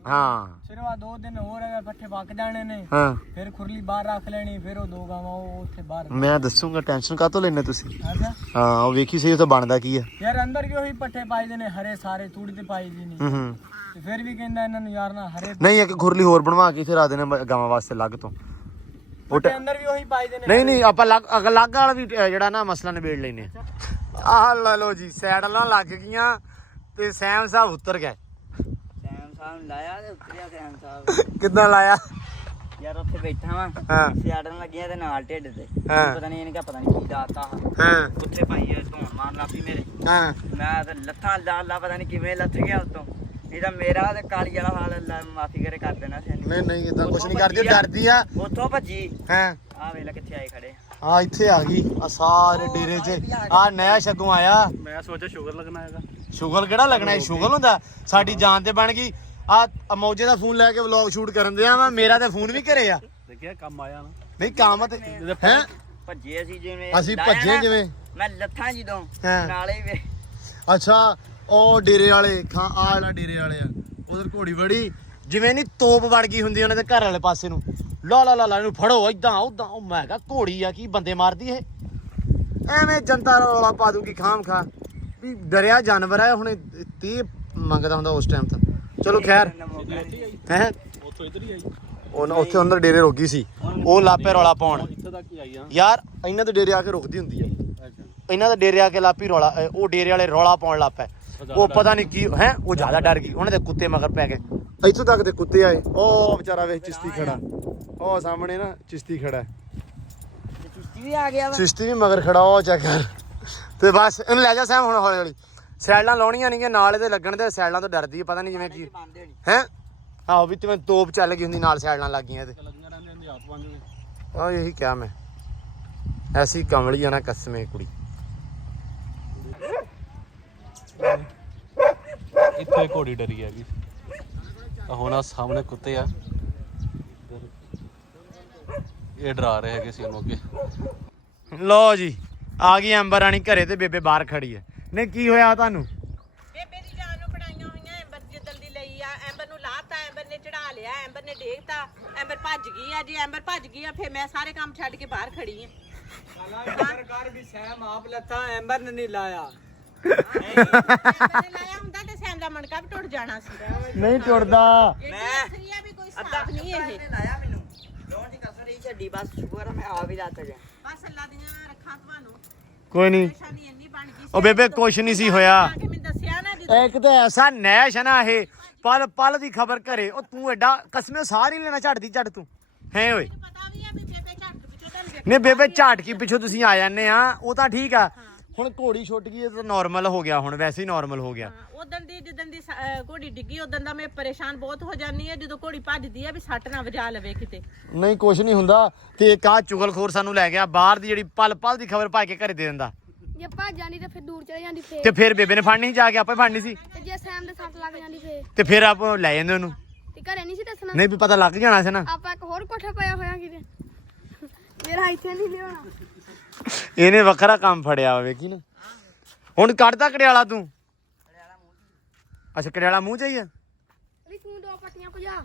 ਹਾਂ ਸਿਰਫ 2 ਦਿਨ ਹੋਰ ਹੈਗਾ ਪੱਠੇ ਪੱਕ ਜਾਣੇ ਨੇ। ਹਾਂ ਫਿਰ ਖੁਰਲੀ ਬਾਹਰ ਰੱਖ ਲੈਣੀ, ਫਿਰ ਉਹ 2 ਗਾਵਾਂ ਉਹ ਉੱਥੇ ਬਾਹਰ। ਮੈਂ ਦੱਸੂਗਾ, ਟੈਨਸ਼ਨ ਕਾਹਤੋਂ ਲੈਣੇ ਤੁਸੀਂ। ਅੱਛਾ ਹਾਂ ਉਹ ਵੇਖੀ ਸਹੀ ਉੱਥੇ ਬਣਦਾ ਕੀ ਆ। ਯਾਰ ਅੰਦਰ ਵੀ ਉਹੀ ਪੱਠੇ ਪਾਈਦੇ ਨੇ ਹਰੇ ਸਾਰੇ, ਤੂੜੀ ਤੇ ਪਾਈ ਦੀ ਨਹੀਂ। ਹੂੰ ਤੇ ਫਿਰ ਵੀ ਕਹਿੰਦਾ ਇਹਨਾਂ ਨੂੰ ਯਾਰ ਨਾ ਹਰੇ ਨਹੀਂ ਇੱਕ ਖੁਰਲੀ ਹੋਰ ਬਣਵਾ ਕੇ ਇੱਥੇ ਰੱਖ ਦੇਣੇ ਗਾਵਾਂ ਵਾਸਤੇ ਅਲੱਗ ਤੋਂ। ਪੱਠੇ ਅੰਦਰ ਵੀ ਉਹੀ ਪਾਈਦੇ ਨੇ। ਨਹੀਂ ਆਪਾਂ ਅਲੱਗ ਵਾਲਾ ਵੀ ਜਿਹੜਾ ਨਾ ਮਸਲਾ ਨਿਬੇੜ ਲੈਨੇ। ਆਹ ਲੈ ਲਓ ਜੀ ਸੈਡਲਾਂ ਲੱਗ ਗਈਆਂ ਤੇ ਸੈਮ ਸਾਹਿਬ ਉਤਰ ਗਏ। ਸੈਮ ਸਾਹਿਬ ਲਾਇਆ ਤੇ ਉਤਰਿਆ ਸੈਮ ਸਾਹਿਬ। ਕਿੱਦਾਂ ਲਾਇਆ? ਯਾਰ ਉੱਥੇ ਬੈਠਾ ਵਾਂ ਹਾਂ ਸਿਆੜਨ ਲੱਗੀਆਂ ਤੇ ਨਾਲ ਢਿੱਡ ਤੇ ਹਾਂ ਪਤਾ ਨਹੀਂ ਇਹਨੇ ਕਿਹਾ ਪਤਾ ਨਹੀਂ ਕੀ ਦਾਤਾ ਹਾਂ ਉੱਥੇ ਭਾਈ ਧੋਣ ਮਾਰਨ ਲੱਗ ਪਈ ਮੇਰੇ। ਹਾਂ ਮੈਂ ਤਾਂ ਲੱਥਾਂ ਲਾ ਪਤਾ ਨਹੀਂ ਕਿਵੇਂ ਲੱਥ ਗਿਆ ਉਤੋਂ। ਨਹੀਂ ਤਾਂ ਮੇਰਾ ਤੇ ਕਾਲੀ ਵਾਲਾ ਹਾਲ ਮਾਫੀ ਕਰੇ ਕਰ ਦੇਣਾ ਸੀ। ਨਹੀਂ ਇਦਾਂ ਕੁਝ ਨਹੀਂ ਕਰਦੀ, ਡਰਦੀ ਆ। ਉੱਥੋਂ ਭੱਜੀ। ਹਾਂ ਆ ਵੇਲਾ ਕਿੱਥੇ ਆਏ ਖੜੇ। ਆ ਇੱਥੇ ਆ ਗਈ ਆ ਸਾਰੇ ਡੇਰੇ 'ਚ। ਆ ਨਇਆ ਛੱਗੋਂ ਆਇਆ। ਮੈਂ ਸੋਚਿਆ ਸ਼ੂਗਰ ਲੱਗਣਾ ਹੈਗਾ। ਸ਼ੁਗਲ ਕਿਹੜਾ ਲੱਗਣਾ ਹੈ? ਸ਼ੁਗਲ ਹੁੰਦਾ ਸਾਡੀ ਜਾਨ ਤੇ ਬਣ ਗਈ। ਆ ਮੌਜੇ ਦਾ ਫੋਨ ਲੈ ਕੇ ਵਲੌਗ ਸ਼ੂਟ ਕਰਨ ਦਿਆ ਵਾ। ਮੇਰਾ ਤੇ ਫੋਨ ਵੀ ਘਰੇ ਆ। ਦੇਖਿਆ ਕੰਮ ਆਇਆ ਨਾ। ਨਹੀਂ ਕੰਮ ਤੇ ਹੈ ਭੱਜੇ ਅਸੀਂ ਜਿਵੇਂ ਅਸੀਂ ਭੱਜੇ ਜਿਵੇਂ ਮੈਂ ਲੱਥਾਂ ਜਦੋਂ ਹਾਂ। ਨਾਲੇ ਹੀ ਵੇ ਅੱਛਾ ਉਹ ਡੇਰੇ ਵਾਲੇ ਆ ਵਾਲਾ ਡੇਰੇ ਵਾਲੇ ਆ ਉਧਰ ਘੋੜੀ ਵੜੀ ਜਿਵੇਂ ਨਹੀਂ ਤੋਪ ਵੜ ਗਈ ਹੁੰਦੀ ਉਹਨਾਂ ਦੇ ਘਰ ਵਾਲੇ ਪਾਸੇ ਨੂੰ ਲਾ ਲਾ ਲਾ ਲਾ ਇਹਨੂੰ ਫੜੋ ਇਦਾਂ ਉਦਾਂ ਉਹ ਮੈਂ ਕਿਹਾ ਘੋੜੀ ਆ ਕੀ ਬੰਦੇ ਮਾਰਦੀ ਇਹ ਐਵੇਂ ਜਨਤਾ ਰੌਲਾ ਪਾ ਦੂਗੀ ਖਾਮ ਖਾ ਵੀ ਡਰਿਆ ਜਾਨਵਰ ਹੈ ਹੁਣ 30 ਮੰਗਦਾ ਹੁੰਦਾ ਉਸ ਟਾਈਮ ਤਾਂ ਚਲੋ ਖੈਰ ਹੈ ਉੱਥੋਂ ਇੱਧਰ ਹੀ ਆਈ ਉਹ ਉੱਥੇ ਅੰਦਰ ਡੇਰੇ ਰੋਕੀ ਸੀ ਉਹ ਲਾਪੇ ਰੌਲਾ ਪਾਉਣ ਇੱਥੇ ਤੱਕ ਹੀ ਆਈ ਆ ਯਾਰ ਇਹਨਾਂ ਦੇ ਡੇਰੇ ਆ ਕੇ ਰੁਕਦੀ ਹੁੰਦੀ ਹੈ ਅੱਛਾ ਇਹਨਾਂ ਦੇ ਡੇਰੇ ਆ ਕੇ ਲਾਪੀ ਰੌਲਾ ਉਹ ਡੇਰੇ ਵਾਲੇ ਰੌਲਾ ਪਾਉਣ ਲੱਗ ਪਏ ਉਹ ਪਤਾ ਨਹੀਂ ਕੀ ਹੈ ਉਹ ਜ਼ਿਆਦਾ ਡਰ ਗਈ ਉਹਨਾਂ ਦੇ ਕੁੱਤੇ ਮਗਰ ਪੈ ਗਏ ਇੱਥੋਂ ਤੱਕ ਦੇ ਕੁੱਤੇ ਆਏ ਉਹ ਵਿਚਾਰਾ ਵੇਖ ਚਿਸ਼ਤੀ ਖੜਾ ਉਹ ਸਾਹਮਣੇ ਨਾ ਚਿਸ਼ਤੀ ਖੜਾ ਚਿਸ਼ਤੀ ਵੀ ਆ ਗਿਆ ਵਾ ਚਿਸ਼ਤੀ ਵੀ ਮਗਰ ਖੜਾ ਉਹ ਚੈੱਕ ਕਰ ਤੇ ਬਸ ਇਹਨੂੰ ਲੈ ਜਾ ਸੈਮ ਹੁਣ ਹੌਲੀ ਹੌਲੀ ਸੈਡਲਾਂ ਲਾਉਣੀਆਂ ਨਹੀਂ ਨਾਲ ਇਹਦੇ ਲੱਗਣ ਦੇ ਸੈਡਲਾਂ ਤੋਂ ਡਰਦੀ ਹੈ ਪਤਾ ਨਹੀਂ ਜਿਵੇਂ ਕੀ ਹੈ ਆਹੋ ਵੀ ਜਿਵੇਂ ਤੋਪ ਚੱਲ ਗਈ ਹੁੰਦੀ ਨਾਲ ਸੈਡਲਾਂ ਲੱਗ ਗਈਆਂ ਤੇ ਲੱਗੀਆਂ ਰਹਿੰਦੀਆਂ ਨੇ ਹੱਥ ਬੰਨ ਜਣੇ ਆਹ ਇਹੀ ਕਿਹਾ ਮੈਂ ਐਸੀ ਕਮਲੀ ਆ ਨਾ ਕਸਮੇ ਕੁੜੀ ਇੱਥੇ ਘੋੜੀ ਡਰੀ ਹੈਗੀ ਆ ਹੁਣ ਆ ਸਾਹਮਣੇ ਕੁੱਤੇ ਆ ਇਹ ਡਰਾ ਰਹੇ ਹੈਗੇ ਸੀ ਉਹਨੂੰ ਅੱਗੇ ਲਓ ਜੀ ਆ ਗਈ ਐਂਬਰ ਰਾਣੀ ਘਰੇ ਤੇ ਬੇਬੇ ਬਾਹਰ ਖੜੀ ਹੈ ਨਹੀਂ ਕੀ ਹੋਇਆ ਤੁਹਾਨੂੰ ਬੇਬੇ ਦੀ ਜਾਨ ਨੂੰ ਪੜਾਈਆਂ ਹੋਈਆਂ ਐਂਬਰ ਜਿੱਦਲ ਦੀ ਲਈ ਆ ਐਂਬਰ ਨੂੰ ਲਾਤਾ ਐਂਬਰ ਨੇ ਚੜਾ ਲਿਆ ਐਂਬਰ ਨੇ ਡੇਗਤਾ ਐਂਬਰ ਭੱਜ ਗਈ ਆ ਜੇ ਐਂਬਰ ਭੱਜ ਗਈ ਆ ਫਿਰ ਮੈਂ ਸਾਰੇ ਕੰਮ ਛੱਡ ਕੇ ਬਾਹਰ ਖੜੀ ਆ सरकार भी सैम आप लता एम्बर ने नहीं लाया ਐਂਬਰ ਨੇ ਲਾਇਆ ਹੁੰਦਾ ਤੇ ਸੈਮ ਦਾ ਮਣਕਾ ਵੀ ਟੁੱਟ ਜਾਣਾ ਸੀ ਨਹੀਂ ਟੁੱਟਦਾ ਮੈਂ ਵੀ ਕੋਈ ਹਿਸਾਬ ਨਹੀਂ ਇਹ ਲਾਇਆ ਮੈਨੂੰ ਲੋਨ ਦੀ ਕਸਰ ਹੀ ਛੱਡੀ ਬਸ ਸ਼ੁਕਰ ਆ ਮੈਂ ਆ ਵੀ ਲੱਤ ਗਿਆ ਬਸ ਅੱਲਾ ਦੀਆਂ ਰੱਖਾਂ ਤੁਹਾਨੂੰ ਕੋਈ ਨਹੀਂ ਪਰੇਸ਼ਾਨੀ ਇੰਨੀ ਬਣ ਗਈ ਉਹ ਬੇਬੇ ਕੁਛ ਨਹੀਂ ਸੀ ਹੋਇਆ ਆ ਕੇ ਮੈਨੂੰ ਦੱਸਿਆ ਨਾ ਜਦੋਂ ਇੱਕ ਤਾਂ ਐਸਾ ਨੈਸ਼ ਹੈ ਨਾ ਇਹ ਪਲ ਪਲ ਦੀ ਖਬਰ ਘਰੇ ਉਹ ਤੂੰ ਐਡਾ ਕਸਮੇ ਸਾਰ ਹੀ ਲੈਣਾ ਝੜਦੀ ਝੜ ਤੂੰ ਹੈ ਓਏ ਪਤਾ ਵੀ ਆ ਵੀ ਬੇਬੇ ਝੱਟ ਪਿੱਛੋਂ ਤੁਹਾਨੂੰ ਨਹੀਂ ਬੇਬੇ ਝਾਟਕੀ ਪਿੱਛੋਂ ਤੁਸੀਂ ਆ ਜਾਂਦੇ ਆ ਉਹ ਤਾਂ ਠੀਕ ਆ ਹੁਣ ਘੋੜੀ ਛੁੱਟ ਗਈ ਇਹ ਤਾਂ ਨਾਰਮਲ ਹੋ ਗਿਆ ਹੁਣ ਵੈਸੇ ਹੀ ਨਾਰਮਲ ਹੋ ਗਿਆ ਉਦੋਂ ਦੀ ਜਿੱਦਣ ਦੀ ਘੋੜੀ ਡਿੱਗੀ ਉਦੋਂ ਦਾ ਮੈਂ ਪਰੇਸ਼ਾਨ ਬਹੁਤ ਹੋ ਜਾਂਦੀ ਹੈ ਜਦੋਂ ਘੋੜੀ ਭੱਜਦੀ ਹੈ ਵੀ ਸੱਟ ਨਾ ਵਜਾ ਲਵੇ ਕਿਤੇ ਨਹੀਂ ਕੁਛ ਨਹੀਂ ਹੁੰਦਾ ਤੇ ਇੱਕ ਆ ਚੁਗਲਖੋਰ ਸਾਨੂੰ ਲੈ ਗਿਆ ਬਾਹਰ ਦੀ ਜਿਹੜੀ ਪਲ ਪਲ ਦੀ ਖਬਰ ਪਾ ਕੇ ਘਰੇ ਦੇ ਦਿੰਦਾ ਜੇ ਭੱਜ ਜਾਂਦੀ ਤਾਂ ਫਿਰ ਦੂਰ ਚਲੇ ਜਾਂਦੀ ਫੇਰ ਤੇ ਫਿਰ ਬੇਬੇ ਨੇ ਫੜਨੀ ਸੀ ਜਾ ਕੇ ਆਪੇ ਫੜਨੀ ਸੀ ਤੇ ਜੇ ਸੈਮ ਦੇ ਸੱਟ ਲੱਗ ਜਾਂਦੀ ਫੇਰ ਤੇ ਫਿਰ ਆਪ ਲੈ ਜਾਂਦੇ ਉਹਨੂੰ ਤੇ ਘਰੇ ਨਹੀਂ ਸੀ ਦੱਸਣਾ ਨਹੀਂ ਵੀ ਪਤਾ ਲੱਗ ਜਾਣਾ ਸੀ ਨਾ ਆਪਾਂ ਇੱਕ ਹੋਰ ਕੋਠਾ ਪਾਇਆ ਹੋਇਆ ਕਿਤੇ ਮੇਰਾ ਇੱਥੇ ਨਹੀਂ ਲਿਆਉਣਾ ਇਹਨੇ ਵੱਖਰਾ ਕੰਮ ਫੜਿਆ ਹੋਵੇ ਕੀ ਨਾ ਹੁਣ ਕੱਢਦਾ ਕੜਿਆਲਾ ਤੂੰ ਅੱਛਾ ਕੜਿਆਲਾ ਮੂੰਹ ਚ ਹੀ ਆ ਅਰੇ ਤੂੰ ਦੋ ਪੱਟੀਆਂ ਭਜਾ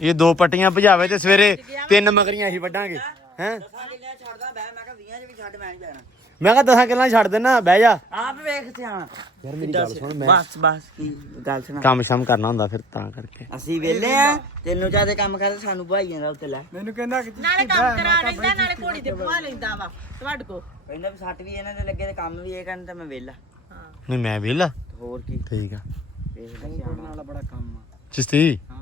ਇਹ ਦੋ ਪੱਟੀਆਂ ਭਜਾਵੇ ਤੇ ਸਵੇਰੇ 3 ਮਗਰੀਆਂ ਅਸੀਂ ਵੱਢਾਂਗੇ ਹੈ ਦਸਾਂ ਕਿੱਲਿਆਂ ਛੱਡਦਾ ਬੈ ਮੈਂ ਕਿਹਾ 20 ਚ ਵੀ ਛੱਡ ਮੈਂ ਨਹੀਂ ਜਾਣਾ ਮੈਂ ਕਿਹਾ 10 ਕਿੱਲਾਂ ਛੱਡ ਦੇਣਾ ਬਹਿ ਜਾ ਆਪ ਵੇਖ ਧਿਆਨ ਯਾਰ ਮੇਰੀ ਗੱਲ ਸੁਣ ਮੈਂ ਬਸ ਕੀ ਗੱਲ ਸੁਣਾ ਕੰਮ ਸ਼ਮ ਕਰਨਾ ਹੁੰਦਾ ਫਿਰ ਤਾਂ ਕਰਕੇ ਅਸੀਂ ਵਿਹਲੇ ਆ ਤੈਨੂੰ ਜਿਆਦਾ ਕੰਮ ਕਰਦੇ ਸਾਨੂੰ ਭਾਈ ਜਾਂਦਾ ਉੱਤੇ ਲੈ मैंू कहना कि ਨਾਲੇ ਕੰਮ ਕਰਾ ਲੈਂਦਾ ਨਾਲੇ ਘੋੜੀ ਦੇ ਪਵਾ ਲੈਂਦਾ ਵਾ ਤੁਹਾਡੇ ਕੋ ਕਹਿੰਦਾ ਵੀ ਸੱਟ ਵੀ ਇਹਨਾਂ ਦੇ ਲੱਗੇ ਤੇ ਕੰਮ ਵੀ ਇਹ ਕਰਨ ਤੇ ਮੈਂ ਵਿਹਲਾ ਹਾਂ ਨਹੀਂ ਮੈਂ ਵਿਹਲਾ ਹੋਰ ਕੀ ਠੀਕ ਆ ਵੇਖ ਲੈ ਸਿਆਣਾ वाला बड़ा काम है ਚਿਸ਼ਤੀ ਹਾਂ।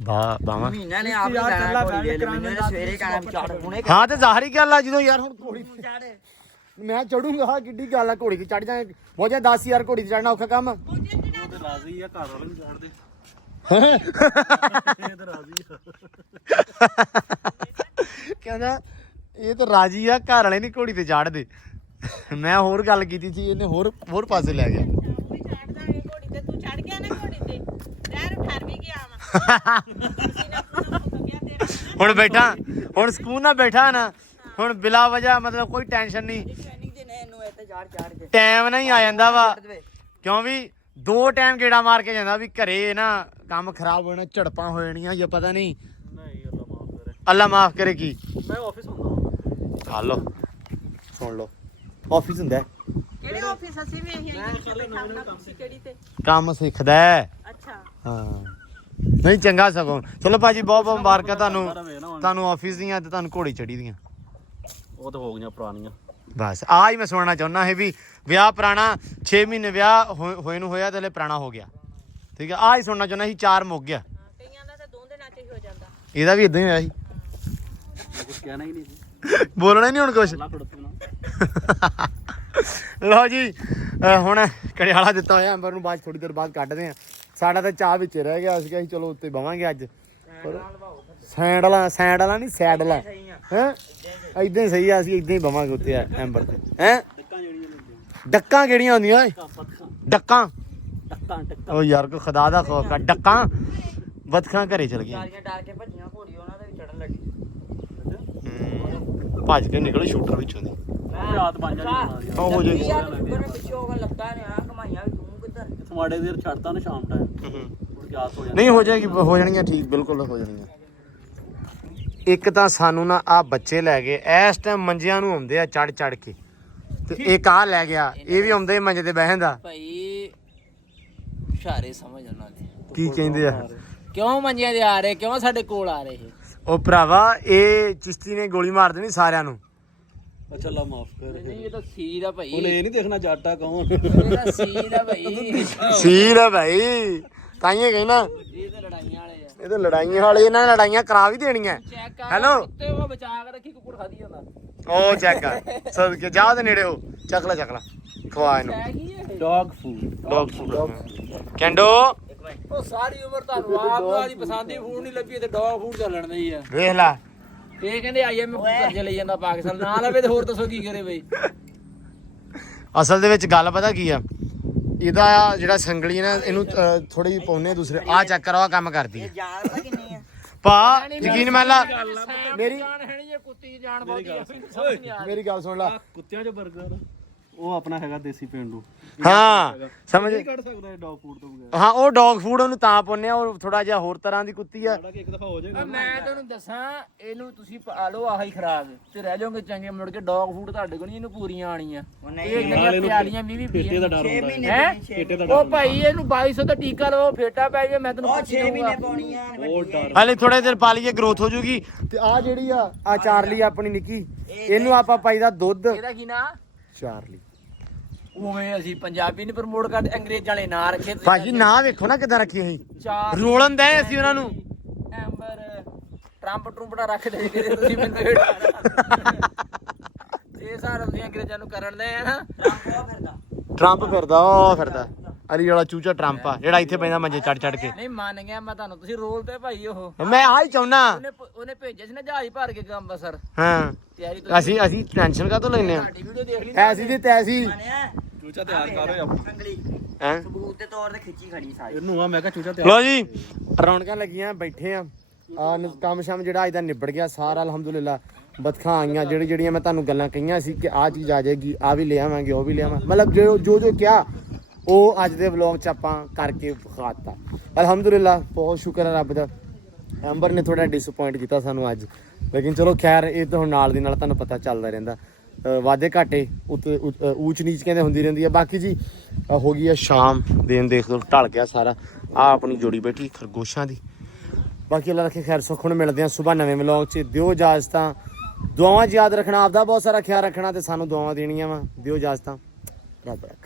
ਬਾਵਾ ਮਹੀਨਾ ਨੇ ਆਪ ਹੀ ਜਾਣਾ ਘੋੜੀ ਵੇਲੇ ਮੈਨੂੰ ਇਹਨੇ ਸਵੇਰੇ ਕਹਿਣਾ ਵੀ ਚੜ ਹੁਣੇ ਹਾਂ ਤੇ ਜ਼ਾਹਰੀ ਗੱਲ ਆ ਜਦੋਂ ਯਾਰ ਹੁਣ ਘੋੜੀ ਚੜ ਮੈਂ ਚੜੂੰਗਾ ਕਿੱਡੀ ਗੱਲ ਆ ਘੋੜੀ ਤੇ ਚੜ ਜਾ ਬਹੁਤ 10 ਯਾਰ ਘੋੜੀ ਤੇ ਚੜਨਾ ਔਖਾ ਕੰਮ ਆ। ਉਹ ਤੇ ਰਾਜ਼ੀ ਆ ਘਰ ਵਾਲੇ ਨੂੰ ਛੱਡਦੇ ਇਹ ਤਾਂ ਰਾਜ਼ੀ ਆ ਕਹਿੰਦਾ ਇਹ ਤਾਂ ਰਾਜੀ ਆ ਘਰ ਵਾਲੇ ਨਹੀਂ ਘੋੜੀ ਤੇ ਚੜਦੇ ਮੈਂ ਹੋਰ ਗੱਲ ਕੀਤੀ ਸੀ ਇਹਨੇ ਹੋਰ ਪਾਸੇ ਲੈ ਗਿਆ ਉਹ ਵੀ ਚੜ ਦਾਂਗੇ ਘੋੜੀ ਤੇ ਤੂੰ ਚੜ ਗਿਆ ਨਾ ਘੋੜੀ ਤੇ ਰਹਿਰ ਠਰ ਵੀ ਗਿਆ ਵਾ ਤੁਸੀਂ ਨਾ ਮੁੱਕ ਗਿਆ ਤੇਰਾ ਹੁਣ ਬੈਠਾ ਹੁਣ ਸਕੂਨ ਨਾਲ ਬੈਠਾ ਨਾ ਹੁਣ ਬਿਲਾ ਵਜ੍ਹਾ ਮਤਲਬ ਕੋਈ ਟੈਨਸ਼ਨ ਨਹੀਂ ਟ੍ਰੇਨਿੰਗ ਦੇ ਨੇ ਇਹਨੂੰ ਇੱਥੇ ਚੜ ਕੇ ਟਾਈਮ ਨਹੀਂ ਆ ਜਾਂਦਾ ਵਾ ਕਿਉਂ ਵੀ 2 ਟਾਈਮ ਗੇੜਾ ਮਾਰ ਕੇ ਜਾਂਦਾ ਵੀ ਘਰੇ ਨਾ ਕੰਮ ਖਰਾਬ ਹੋ ਜਾਣਾ ਝੜਪਾਂ ਹੋ ਜਾਣੀਆਂ ਜਾਂ ਪਤਾ ਨਹੀਂ ਨਹੀਂ ਅੱਲਾ ਮਾਫ ਕਰੇ ਅੱਲਾ ਮਾਫ ਕਰੇ ਕੀ ਮੈਂ ਆਫਿਸ ਹੁੰਦਾ ਖਾ ਲਓ ਸੁਣ ਲਓ ਆਫਿਸ ਹੁੰਦਾ ਹੈ। ਕਿਹੜੇ ਆਫਿਸ ਅਸੀਂ ਵੀ ਇਹੀ ਆਈ ਤੁਸੀਂ ਕਿਹੜੀ ਤੇ ਕੰਮ ਸਿੱਖਦਾ ਹੈ। ਅੱਛਾ ਹਾਂ ਨਹੀਂ ਚੰਗਾ ਸਗੋਂ ਚਲੋ ਭਾਜੀ ਬਹੁਤ ਬਹੁਤ ਮੁਬਾਰਕਾਂ ਤੁਹਾਨੂੰ ਆਫਿਸ ਦੀਆਂ ਤੇ ਤੁਹਾਨੂੰ ਘੋੜੀ ਚੜੀ ਦੀਆਂ ਉਹ ਤਾਂ ਹੋ ਗਈਆਂ ਪੁਰਾਣੀਆਂ ਬਸ ਆਹ ਹੀ ਮੈਂ ਸੁਣਨਾ ਚਾਹੁੰਦਾ ਹੈ ਵੀ ਵਿਆਹ ਪੁਰਾਣਾ 6 ਮਹੀਨੇ ਵਿਆਹ ਹੋਏ ਨੂੰ ਹੋਇਆ ਤੇ ਹਲੇ ਪੁਰਾਣਾ ਹੋ ਗਿਆ ਠੀਕ ਹੈ ਆਹ ਹੀ ਸੁਣਨਾ ਚਾਹੁੰਦਾ ਸੀ 4 ਮੁੱਕ ਗਿਆ ਕਈਆਂ ਦਾ ਤਾਂ 2 ਦਿਨਾਂ ਚ ਹੀ ਹੋ ਜਾਂਦਾ ਇਹਦਾ ਵੀ ਇਦਾਂ ਹੀ ਹੋਇਆ ਸੀ ਕੁਝ ਕਹਿਣਾ ਹੀ ਨਹੀਂ ਸੀ ਬੋਲਣਾ ਹੀ ਨਹੀਂ ਹੁਣ ਕੁਛ ਅੱਲਾ ਖੜੋਤੀ ਨਾ ਲਓ ਜੀ ਹੁਣ ਕੜਿਆਲਾ ਦਿੱਤਾ ਹੋਇਆ ਅੰਬਰ ਨੂੰ ਬਾਅਦ ਥੋੜੀ ਦੇਰ ਬਾਅਦ ਕੱਢਦੇ ਆ ਸਾਡਾ ਤਾਂ ਚਾਹ ਵਿੱਚ ਰਹਿ ਗਿਆ ਅਸੀਂ ਕਿਹਾ ਸੀ ਚਲੋ ਉੱਤੇ ਬਵਾਂਗੇ ਅੱਜ ਸੈਂਡ ਵਾਲਾ ਨਹੀਂ ਸੈਡ ਵਾਲਾ ਹੈ ਇਦਾਂ ਹੀ ਸਹੀ ਆ ਅਸੀਂ ਇਦਾਂ ਹੀ ਬਵਾਂਗੇ ਉੱਤੇ ਐਂਬਰ ਤੇ ਹੈ ਡੱਕਾਂ ਕਿਹੜੀਆਂ ਹੁੰਦੀਆਂ ਓਏ ਡੱਕਾਂ ਉਹ ਯਾਰ ਕੋ ਖੁਦਾ ਦਾ ਖੌਫ ਕਰ ਡੱਕਾਂ ਬਤਖਾਂ ਘਰੇ ਚਲ ਗਈਆਂ ਸਾਰੀਆਂ ਡਰ ਕੇ ਭੱਜੀਆਂ ਘੋੜੀ ਉਹਨਾਂ ਦੇ ਵੀ ਚੜਨ ਲੱਗੀ ਭੱਜ ਕੇ ਨਿਕਲੇ ਸ਼ੂਟਰ ਵਿੱਚੋਂ ਦੀ ਰਾਤ 5 ਵਜੇ ਹੋ ਜਾਏਗੀ ਪਿੱਛੋਂ ਲੱਗਾ ਨੇ ਆ ਕਮਾਈਆਂ ਵੀ ਤੂੰ ਕਿੱਧਰ ਤੁਹਾਡੇ ਦੇਰ ਛੱਡਤਾ ਨਾ ਸ਼ਾਮ ਟਾਈਮ ਮੁੜ ਕੇ ਆਸ ਹੋ ਨਹੀਂ ਹੋ ਜਾਏਗੀ, ਹੋ ਜਾਣਗੀਆਂ ਠੀਕ, ਬਿਲਕੁਲ ਹੋ ਜਾਣਗੀਆਂ। ਇੱਕ ਤਾਂ ਸਾਨੂੰ ਨਾ ਆ ਬੱਚੇ ਲੈ ਗਏ ਇਸ ਟਾਈਮ ਮੰਜਿਆਂ ਨੂੰ ਆਉਂਦੇ ਆ ਚੜ ਚੜ ਕੇ, ਤੇ ਇੱਕ ਆ ਲੈ ਗਿਆ, ਇਹ ਵੀ ਆਉਂਦੇ ਮੰਜੇ ਤੇ ਬਹਿਣ ਦਾ। ਭਾਈ ਇਸ਼ਾਰੇ ਸਮਝ ਉਹਨਾਂ ਦੇ ਕੀ ਕਹਿੰਦੇ ਆ? ਕਿਉਂ ਮੰਜਿਆਂ ਦੇ ਆ ਰਹੇ, ਕਿਉਂ ਸਾਡੇ ਕੋਲ ਆ ਰਹੇ? ਉਹ ਭਰਾਵਾ ਇਹ ਚਿਸ਼ਤੀ ਨੇ ਗੋਲੀ ਮਾਰ ਦੇਣੀ ਸਾਰਿਆਂ ਨੂੰ। ਅੱਛਾ ਅੱਲਾ ਮਾਫ ਕਰ। ਨਹੀਂ ਇਹ ਤਾਂ ਸੀਰ ਆ ਭਾਈ, ਹੁਣ ਇਹ ਨਹੀਂ ਦੇਖਣਾ ਜਾਟਾ ਕੌਣ। ਇਹ ਤਾਂ ਸੀਰ ਆ ਭਾਈ, ਸੀਰ ਆ ਭਾਈ, ਤਾਈਏ ਕਹਿਣਾ ਇਹ ਤਾਂ ਲੜਾਈਆਂ ਵਾਲੇ ਆ। ਇਹ ਤਾਂ ਲੜਾਈਆਂ ਵਾਲੇ, ਇਹਨਾਂ ਨੇ ਲੜਾਈਆਂ ਕਰਾ ਵੀ ਦੇਣੀਆਂ। ਚੈੱਕ ਕਰ ਹੈਲੋ ਕੁੱਤੇ ਉਹ ਬਚਾ ਕੇ ਰੱਖੀ, ਕੁੱਕੜ ਖਾਦੀ ਜਾਂਦਾ। ਉਹ ਚੈੱਕ ਕਰ ਸਦਕੇ ਜਾ ਦੇ ਨੇੜੇ ਹੋ, ਚੱਕ ਲੈ ਖਵਾ ਇਹਨੂੰ ਹੈ ਕੀ ਇਹ? Dog food. ਡੌਗ ਫੂਡ ਕੈਂਡੋ। ਉਹ ਸਾਰੀ ਉਮਰ ਤੁਹਾਨੂੰ ਆਪ ਨੂੰ ਆਦੀ ਪਸੰਦੀ ਫੂਡ ਨਹੀਂ ਲੱਭੀ ਤੇ ਡੌਗ ਫੂਡ ਚੱਲਣ ਦਈ ਆ। ਵੇਖ ਲੈ ਇਹ ਕਹਿੰਦੇ IMF ਕਰਜ਼ੇ ਲਈ ਜਾਂਦਾ ਪਾਕਿਸਤਾਨ, ਨਾ ਲਵੇ ਤੇ ਹੋਰ ਦੱਸੋ ਕੀ ਕਰੇ ਬਈ। ਅਸਲ ਦੇ ਵਿੱਚ ਗੱਲ ਪਤਾ ਕੀ ਆ, ਇਹਦਾ ਜਿਹੜਾ ਸੰਗਲੀ ਨਾ ਇਹਨੂੰ ਥੋੜੀ ਜਿਹੀ ਪਾਉਨੇ ਦੂਸਰੇ ਆ ਚੈੱਕ ਕਰੋ, ਆ ਕੰਮ ਕਰਦੀ ਹੈ ਜਾਨ ਪਤਾ ਕਿੰਨੀ ਆ ਭਾ। ਯਕੀਨ ਮੰਨ ਲਾ ਮੇਰੀ ਜਾਨ ਹੈ ਨਹੀਂ, ਇਹ ਕੁੱਤੀ ਦੀ ਜਾਨ ਬਹੁਤੀ ਆ, ਸਮਝ ਨਹੀਂ ਆ ਰਹੀ। ਮੇਰੀ ਗੱਲ ਸੁਣ ਲਾ। ਕੁੱਤਿਆਂ 'ਚ 버ਗਰ ਉਹ ਆਪਣਾ ਹੈਗਾ ਦੇਸੀ ਪੇਂਡੂ। ਹਾਂ ਸਮਝ ਨਹੀਂ ਕੱਢ ਸਕਦਾ ਇਹ ਡੌਗ ਫੂਡ ਤੋਂ ਬਗੈਰ। ਹਾਂ ਉਹ ਡੌਗ ਫੂਡ ਉਹਨੂੰ ਤਾਂ ਪਾਉਨੇ ਆ, ਉਹ ਥੋੜਾ ਜਿਹਾ ਹੋਰ ਤਰ੍ਹਾਂ ਦੀ ਕੁੱਤੀ ਆ। ਸਾਡਾ ਕਿ ਇੱਕ ਦਫਾ ਹੋ ਜਾਏਗਾ। ਮੈਂ ਤੁਹਾਨੂੰ ਦੱਸਾਂ, ਇਹਨੂੰ ਤੁਸੀਂ ਪਾ ਲਓ ਆਹੀ ਖਰਾਬ ਤੇ ਰਹਿ ਜਾਓਗੇ ਚੰਗੇ, ਮੁੜ ਕੇ ਡੌਗ ਫੂਡ ਤੁਹਾਡੇ ਕੋਲ ਨਹੀਂ, ਇਹਨੂੰ ਪੂਰੀਆਂ ਆਣੀਆਂ। ਇਹ ਜਿਹੜੀਆਂ ਪਿਆਲੀਆਂ ਵੀ ਫੇਟੇ ਦਾ ਡਰ ਹੁੰਦਾ ਹੈ। ਹੈ ਫੇਟੇ ਦਾ ਡਰ ਉਹ ਭਾਈ ਇਹਨੂੰ 2200 ਦਾ ਟੀਕਾ ਲਓ, ਫੇਟਾ ਪੈ ਜਾਏ ਮੈਂ ਤੈਨੂੰ ਉਹ 6 ਪੁੱਛ ਮਹੀਨੇ ਦਊਂਗਾ। ਪਾਉਣੀਆਂ ਉਹ ਡਰ। ਹਾਲੇ ਥੋੜੇ ਦਿਨ ਪਾ ਲਈਏ, ਗਰੋਥ ਹੋ ਜੂਗੀ। ਤੇ ਆ ਜਿਹੜੀ ਆ ਚਾਰਲੀ ਆਪਣੀ ਨਿੱਕੀ, ਇਹਨੂੰ ਆਪਾਂ ਪਾਈਦਾ ਦੁੱਧ। ਇਹਦਾ ਕੀ ਨਾਂ? ਚਾਰਲੀ। ਉਵੇਂ ਅਸੀਂ ਪੰਜਾਬੀ ਨਹੀਂ ਪ੍ਰਮੋਟ ਕਰਦੇ, ਅੰਗਰੇਜ਼ਾਂ ਵਾਲੇ ਨਾਂ ਰੱਖੇ ਤੁਸੀਂ। ਭਾਜੀ ਨਾਂ ਵੇਖੋ ਨਾ ਕਿੱਦਾਂ ਰੱਖੀ ਅਸੀਂ, ਚਾਰ ਰੋਲਣ ਦੇ ਅਸੀਂ ਉਹਨਾਂ ਨੂੰ। ਐਂਬਰ ਟਰੰਪ ਟਰੁੰਪੜਾ ਰੱਖ ਦੇ ਕੇ ਤੁਸੀਂ ਮੈਨੂੰ ਇਹ ਸਾਰਾ ਤੁਸੀਂ ਅੰਗਰੇਜ਼ਾਂ ਨੂੰ ਕਰਨ ਦੇ ਆ ਨਾ। ਟਰੰਪ ਫਿਰਦਾ, ਉਹ ਫਿਰਦਾ ਅਲੀ ਵਾਲਾ ਚੂਚਾ ਟਰੰਪ ਆ ਜਿਹੜਾ ਇੱਥੇ ਪੈਂਦਾ ਮੰਜੇ ਚੜ ਚੜ ਕੇ। ਨਹੀਂ ਮੰਨ ਗਿਆ ਮੈਂ ਤੁਹਾਨੂੰ, ਤੁਸੀਂ ਰੋਲ ਤੇ ਭਾਈ ਉਹ ਮੈਂ ਆ ਹੀ ਚਾਹੁੰਨਾ। ਉਹਨੇ ਭੇਜਿਆ ਸੀ ਨਾ ਜਹਾਜ਼ ਭਰ ਕੇ ਅੰਮ੍ਰਿਤਸਰ ਹਾਂ ਤਿਆਰੀ ਅਸੀਂ ਟੈਨਸ਼ਨ ਕਾਹਤੋਂ ਲੈਨੇ ਆ? ਤੁਹਾਡੀ ਵੀਡੀਓ ਦੇਖ ਲਈ ਐਸੀ ਦੀ ਤੈਸੀ ਚੂਚਾ ਤਿਆਰ ਕਰ ਓਏ ਆਪਣੀ। ਸੰਗਲੀ ਹੈ। ਸਬੂਤ ਦੇ ਤੌਰ ਤੇ ਖਿੱਚੀ ਖੜੀ ਸਾਰੀ। ਇਹਨੂੰ ਆ ਮੈਂ ਕਿਹਾ ਚੂਚਾ ਤਿਆਰ। ਲੋ ਜੀ ਰੌਣਕਾਂ ਲੱਗੀਆਂ, ਬੈਠੇ ਆ ਕੰਮ ਸ਼ਾਮ ਜਿਹੜਾ ਅੱਜ ਦਾ ਨਿਬੜ ਗਿਆ ਸਾਰਾ ਅਲਹਮਦੁਲਿਲਾ। ਬਤਖਾਂ ਆਈਆਂ ਜਿਹੜੀਆਂ ਮੈਂ ਤੁਹਾਨੂੰ ਗੱਲਾਂ ਕਹੀਆਂ ਸੀ ਕਿ ਆਹ ਚੀਜ਼ ਆ ਜਾਏਗੀ, ਆ ਵੀ ਲੈ ਆਵਾਂਗੇ, ਉਹ ਵੀ ਲੈ ਆਵਾਂ, ਮਤਲਬ ਜੋ ਕਿਹਾ ਉਹ ਅੱਜ ਦੇ ਵਲੌਗ 'ਚ ਆਪਾਂ ਕਰਕੇ ਵਿਖਾਤਾ। ਅਲਹਮਦੁਲਿਲਾ ਬਹੁਤ ਸ਼ੁਕਰ ਹੈ ਰੱਬ ਦਾ। ਐਂਬਰ ਨੇ ਥੋੜਾ ਡਿਸਪੁਆਇੰਟ ਕੀਤਾ ਸਾਨੂੰ ਅੱਜ, ਲੇਕਿਨ ਚਲੋ ਖੈਰ ਇਹ ਤਾਂ ਹੁਣ ਨਾਲ ਦੀ ਨਾਲ ਤੁਹਾਨੂੰ ਪਤਾ ਚੱਲਦਾ ਰਹਿੰਦਾ, ਵਾਧੇ ਘਾਟੇ ਉੱਤੇ ਊਚ ਨੀਚ ਕਹਿੰਦੇ ਹੁੰਦੀ ਰਹਿੰਦੀ ਹੈ। ਬਾਕੀ ਜੀ ਹੋ ਗਈ ਆ ਸ਼ਾਮ, ਦਿਨ ਦੇਖ ਲਓ ਢਲ ਗਿਆ ਸਾਰਾ। ਆ ਆਪਣੀ ਜੋੜੀ ਬੈਠੀ ਖਰਗੋਸ਼ਾਂ ਦੀ। ਬਾਕੀ ਅੱਲਾ ਰੱਖੇ ਖੈਰ ਸੁੱਖ। ਹੁਣ ਮਿਲਦੇ ਆ ਸੁਬਾਹ ਨਵੇਂ ਵਲੌਗ 'ਚ। ਦਿਓ ਇਜਾਜ਼ਤਾਂ, ਦੁਆਵਾਂ 'ਚ ਯਾਦ ਰੱਖਣਾ, ਆਪਦਾ ਬਹੁਤ ਸਾਰਾ ਖਿਆਲ ਰੱਖਣਾ ਤੇ ਸਾਨੂੰ ਦੁਆਵਾਂ ਦੇਣੀਆਂ ਵਾ। ਦਿਓ ਇਜਾਜ਼ਤਾਂ, ਰੱਬ ਰੱਖ।